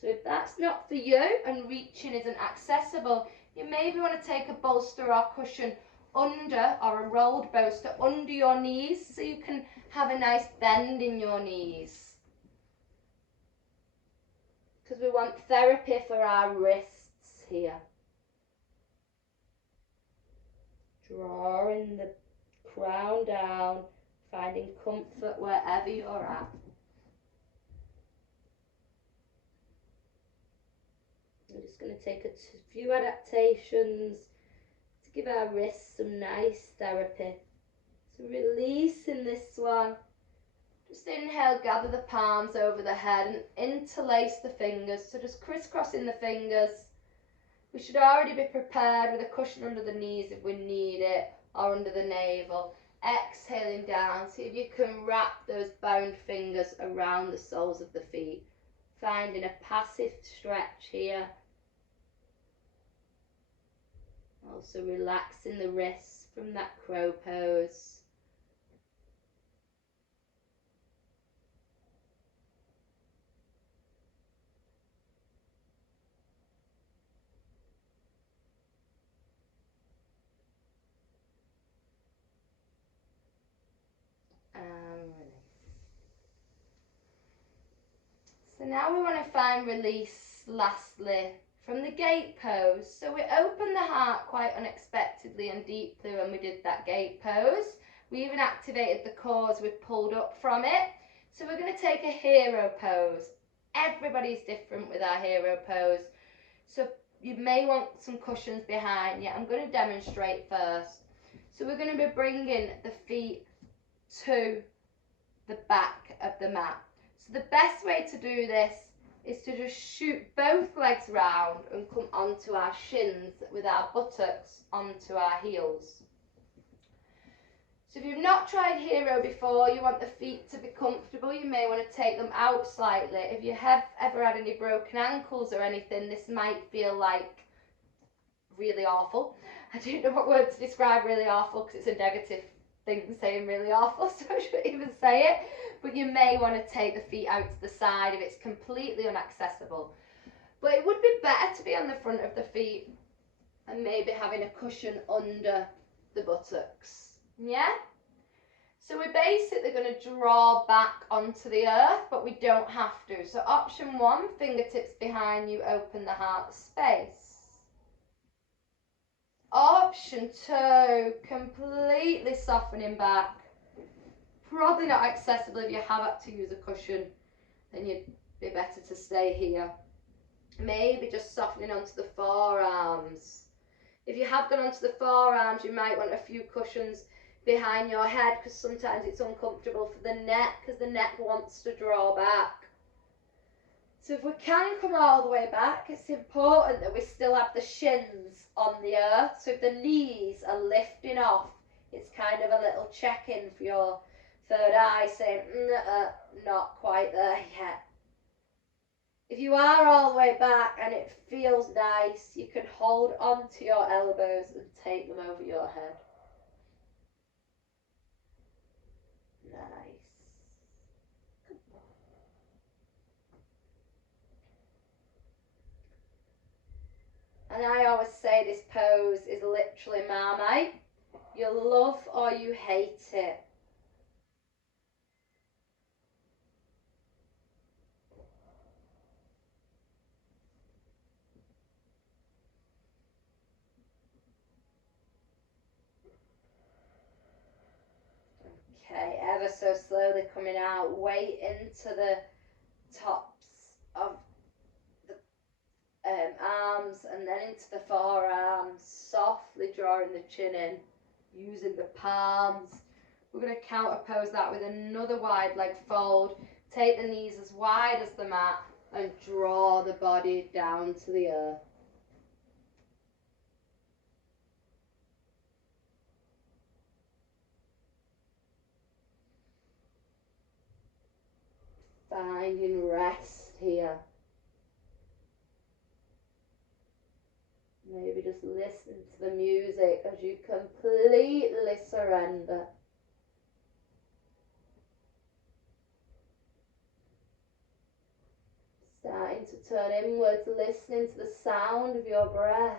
So if that's not for you and reaching isn't accessible, you maybe want to take a bolster or cushion under, or a rolled bolster under your knees, so you can have a nice bend in your knees. Because we want therapy for our wrists here. Drawing the crown down, finding comfort wherever you're at. We're just going to take a few adaptations to give our wrists some nice therapy. So releasing this one. Just inhale, gather the palms over the head and interlace the fingers. So just crisscrossing the fingers. We should already be prepared with a cushion under the knees if we need it, or under the navel. Exhaling down, see if you can wrap those bound fingers around the soles of the feet. Finding a passive stretch here. Also relaxing the wrists from that crow pose. So now we want to find release lastly from the gate pose. So we opened the heart quite unexpectedly and deeply when we did that gate pose. We even activated the core as we pulled up from it. So we're going to take a hero pose. Everybody's different with our hero pose. So you may want some cushions behind you. I'm going to demonstrate first. So we're going to be bringing the feet to the back of the mat. So the best way to do this is to just shoot both legs round and come onto our shins with our buttocks onto our heels. So if you've not tried hero before, you want the feet to be comfortable, you may want to take them out slightly. If you have ever had any broken ankles or anything, this might feel like really awful. I don't know what word to describe really awful because it's a negative thing saying really awful, so I shouldn't even say it. But you may want to take the feet out to the side if it's completely inaccessible. But it would be better to be on the front of the feet and maybe having a cushion under the buttocks. Yeah? So we're basically going to draw back onto the earth, but we don't have to. So option 1, fingertips behind you, open the heart space. Option 2, completely softening back. Probably not accessible if you have had to use a cushion, then you'd be better to stay here. Maybe just softening onto the forearms. If you have gone onto the forearms, you might want a few cushions behind your head because sometimes it's uncomfortable for the neck because the neck wants to draw back. So if we can come all the way back, it's important that we still have the shins on the earth. So if the knees are lifting off, it's kind of a little check-in for your third eye saying, not quite there yet. If you are all the way back and it feels nice, you can hold onto your elbows and take them over your head. Nice. And I always say this pose is literally Marmite. You love or you hate it. Okay, ever so slowly coming out, weight into the tops of the arms and then into the forearms, softly drawing the chin in, using the palms. We're going to counterpose that with another wide leg fold. Take the knees as wide as the mat and draw the body down to the earth. Finding rest here. Maybe just listen to the music as you completely surrender. Starting to turn inwards, listening to the sound of your breath.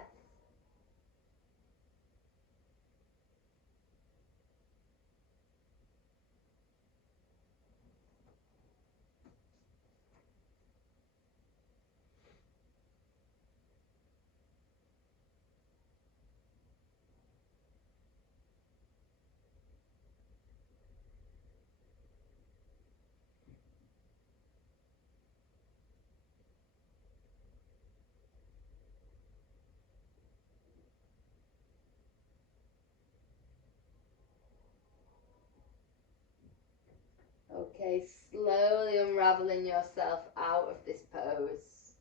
Okay, slowly unraveling yourself out of this pose.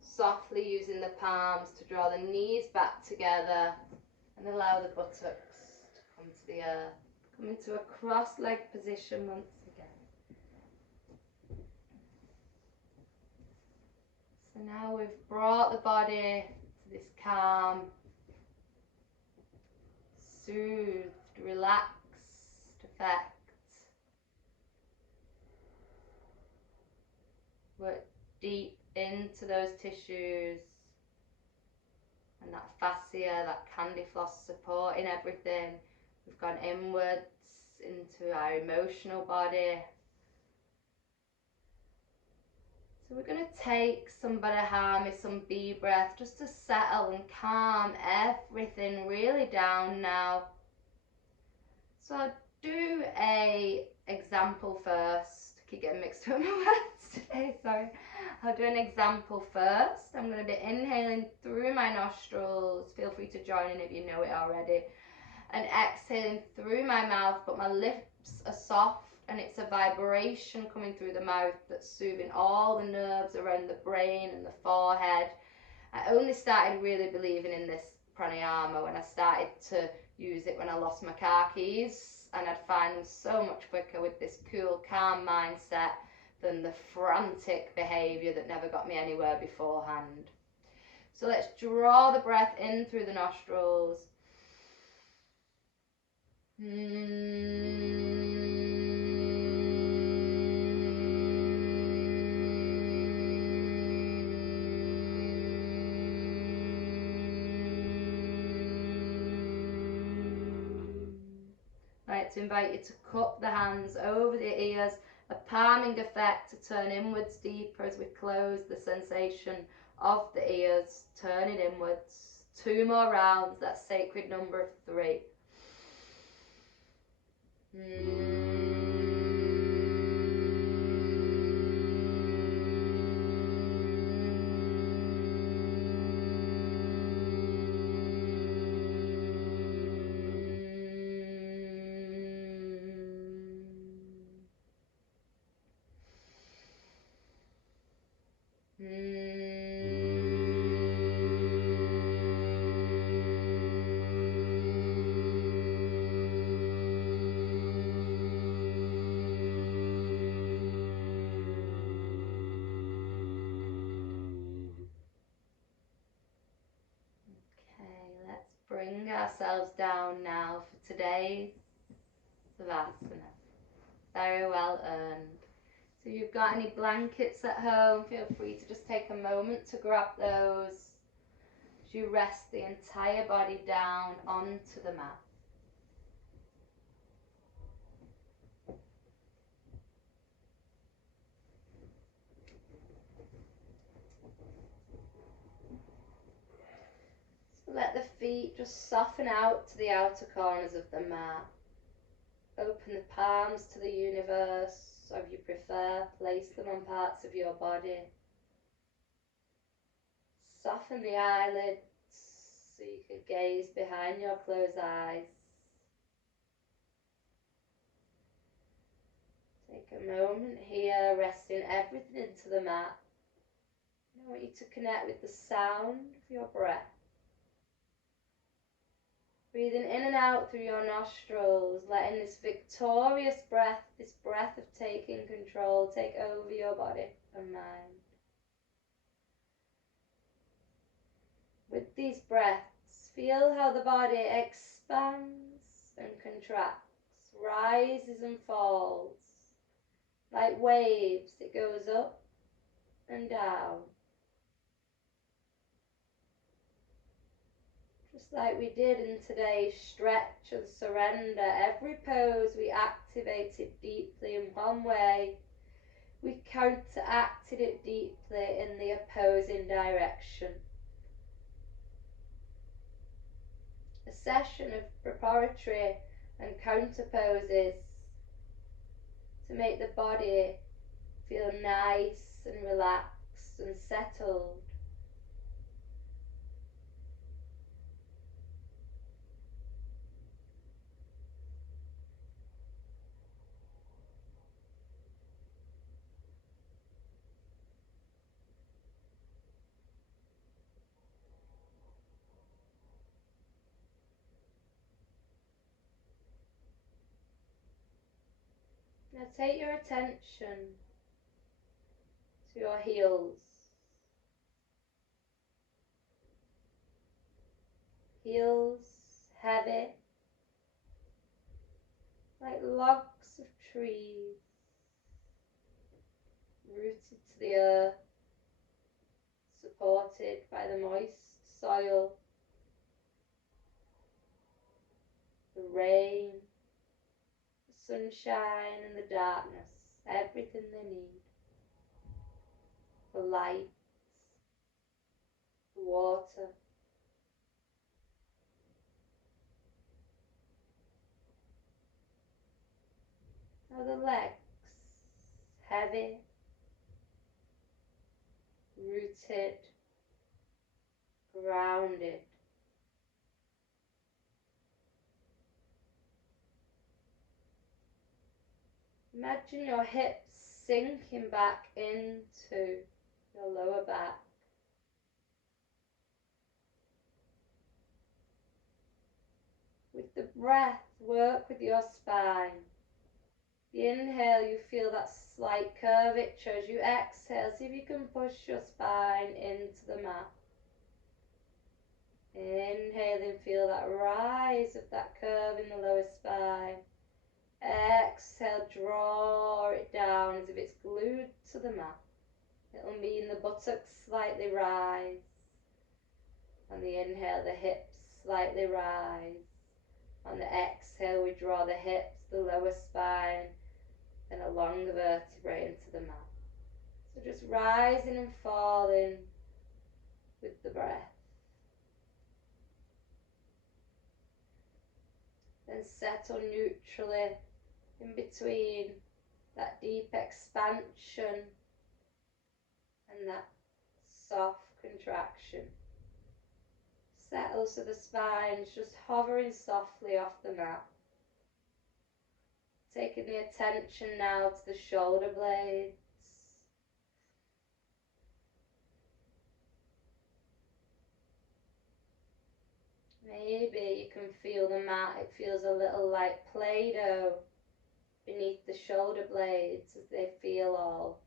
Softly using the palms to draw the knees back together and allow the buttocks to come to the earth. Come into a cross-leg position once again. So now we've brought the body to this calm, soothed, relaxed effect. Work deep into those tissues and that fascia, that candy floss supporting everything. We've gone inwards into our emotional body. So we're going to take some Barahami, some bee breath, just to settle and calm everything really down now. So I'll do a example first. I keep getting mixed up with my words today, sorry. I'll do an example first. I'm going to be inhaling through my nostrils. Feel free to join in if you know it already. And exhaling through my mouth, but my lips are soft and it's a vibration coming through the mouth that's soothing all the nerves around the brain and the forehead. I only started really believing in this pranayama when I started to use it when I lost my car keys, and I'd find them so much quicker with this cool, calm mindset than the frantic behaviour that never got me anywhere beforehand. So let's draw the breath in through the nostrils. Right, to invite you to cup the hands over the ears, a palming effect to turn inwards deeper as we close the sensation of the ears, turning inwards. 2 more rounds, that sacred number of 3. Bring ourselves down now for today's Savasana. Very well earned. So if you've got any blankets at home, feel free to just take a moment to grab those as you rest the entire body down onto the mat. Let the feet just soften out to the outer corners of the mat. Open the palms to the universe, or if you prefer, place them on parts of your body. Soften the eyelids so you can gaze behind your closed eyes. Take a moment here, resting everything into the mat. I want you to connect with the sound of your breath. Breathing in and out through your nostrils, letting this victorious breath, this breath of taking control, take over your body and mind. With these breaths, feel how the body expands and contracts, rises and falls. Like waves, it goes up and down. Just like we did in today's stretch and surrender, every pose we activate it deeply in one way. We counteracted it deeply in the opposing direction. A session of preparatory and counter poses to make the body feel nice and relaxed and settled. Now take your attention to your heels. Heels heavy, like logs of trees, rooted to the earth, supported by the moist soil, the rain, the sunshine and the darkness, everything they need. The lights, the water. Now the legs, heavy, rooted, grounded. Imagine your hips sinking back into your lower back. With the breath, work with your spine. The inhale, you feel that slight curvature. As you exhale, see if you can push your spine into the mat. Inhaling, feel that rise of that curve in the lower spine. Exhale, draw it down as if it's glued to the mat. It'll mean the buttocks slightly rise. On the inhale, the hips slightly rise. On the exhale, we draw the hips, the lower spine, and along the vertebrae into the mat. So just rising and falling with the breath. Then settle neutrally in between that deep expansion and that soft contraction. Settle so the spine's just hovering softly off the mat. Taking the attention now to the shoulder blades. Maybe you can feel the mat, it feels a little like Play-Doh beneath the shoulder blades as they feel all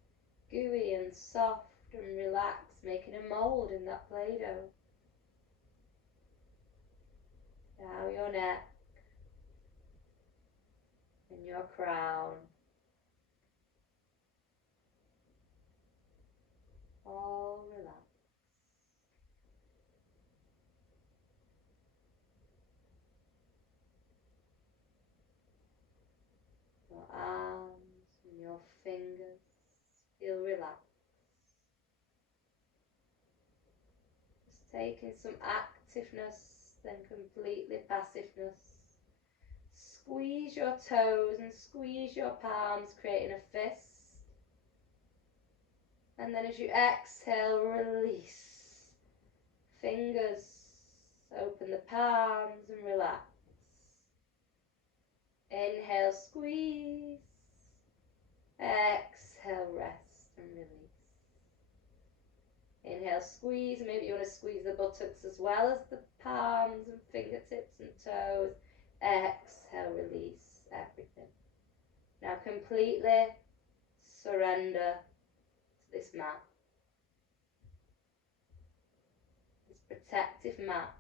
gooey and soft and relaxed, making a mould in that Play-Doh. Now your neck and your crown, all relaxed. Your arms and your fingers feel relaxed. Just taking some activeness, then completely passiveness. squeeze your toes and squeeze your palms, creating a fist. And then as you exhale, release. Fingers, open the palms and relax. Inhale, squeeze. Exhale, rest and release. Inhale, squeeze. Maybe you want to squeeze the buttocks as well as the palms and fingertips and toes. Exhale, release everything. Now completely surrender to this mat. This protective mat.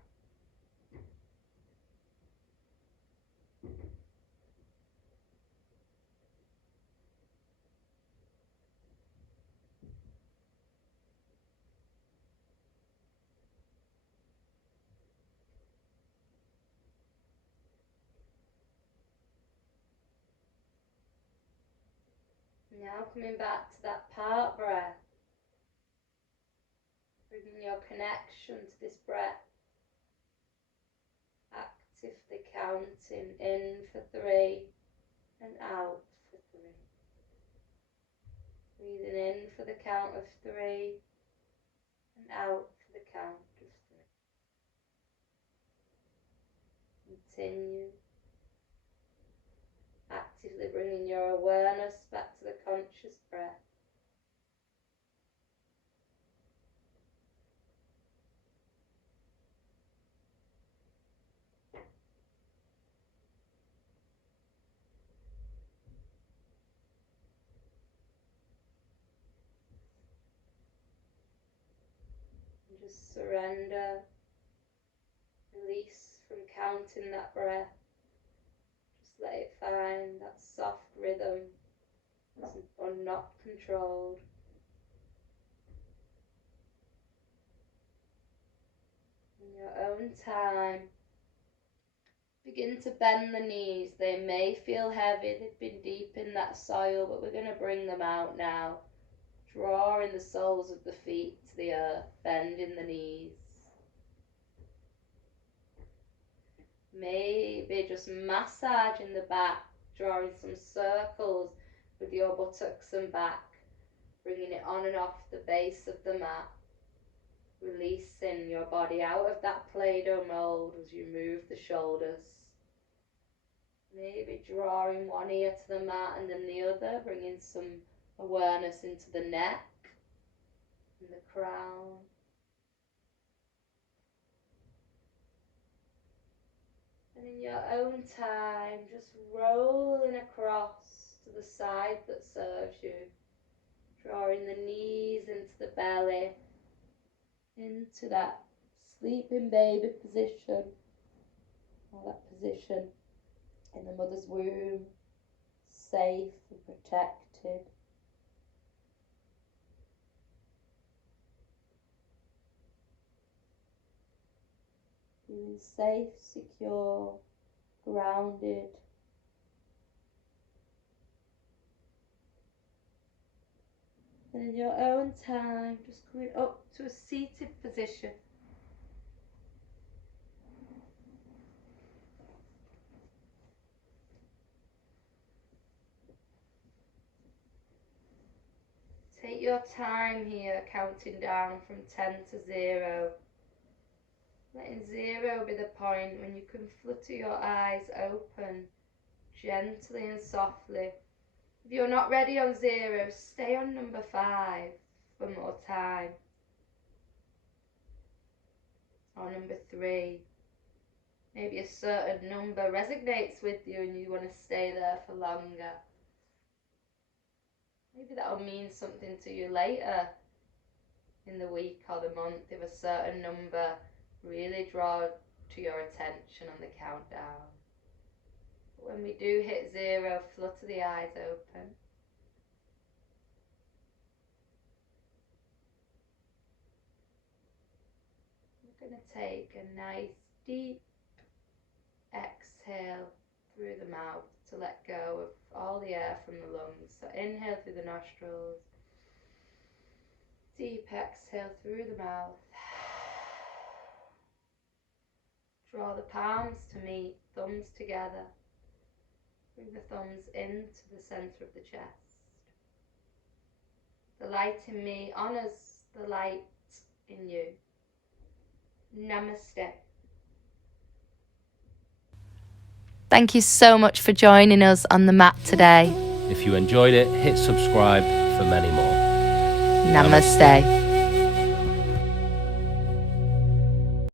Now coming back to that part breath, bringing your connection to this breath, actively counting in for 3 and out for 3. Breathing in for the count of 3 and out for the count of 3. Continue. Actively bringing your awareness back to the conscious breath. And just surrender, release from counting that breath. Just let it find that soft rhythm or not controlled. In your own time, begin to bend the knees. They may feel heavy, they've been deep in that soil, but we're going to bring them out now. Drawing the soles of the feet to the earth, bending the knees. Maybe just massaging the back, drawing some circles with your buttocks and back, bringing it on and off the base of the mat, releasing your body out of that Play-Doh mold as you move the shoulders. Maybe drawing one ear to the mat and then the other, bringing some awareness into the neck and the crown. And in your own time, just rolling across to the side that serves you, drawing the knees into the belly, into that sleeping baby position, or that position in the mother's womb, safe and protected. Feeling safe, secure, grounded. And in your own time, just coming up to a seated position. Take your time here, counting down from 10 to 0. Letting 0 be the point when you can flutter your eyes open, gently and softly. If you're not ready on 0, stay on number 5 for more time. Or number 3. Maybe a certain number resonates with you and you want to stay there for longer. Maybe that'll mean something to you later in the week or the month if a certain number really draw to your attention on the countdown. But when we do hit 0, flutter the eyes open. We're going to take a nice deep exhale through the mouth to let go of all the air from the lungs. So inhale through the nostrils, deep exhale through the mouth. Draw the palms to meet, thumbs together. Bring the thumbs into the center of the chest. The light in me honors the light in you. Namaste. Thank you so much for joining us on the mat today. If you enjoyed it, hit subscribe for many more. Namaste.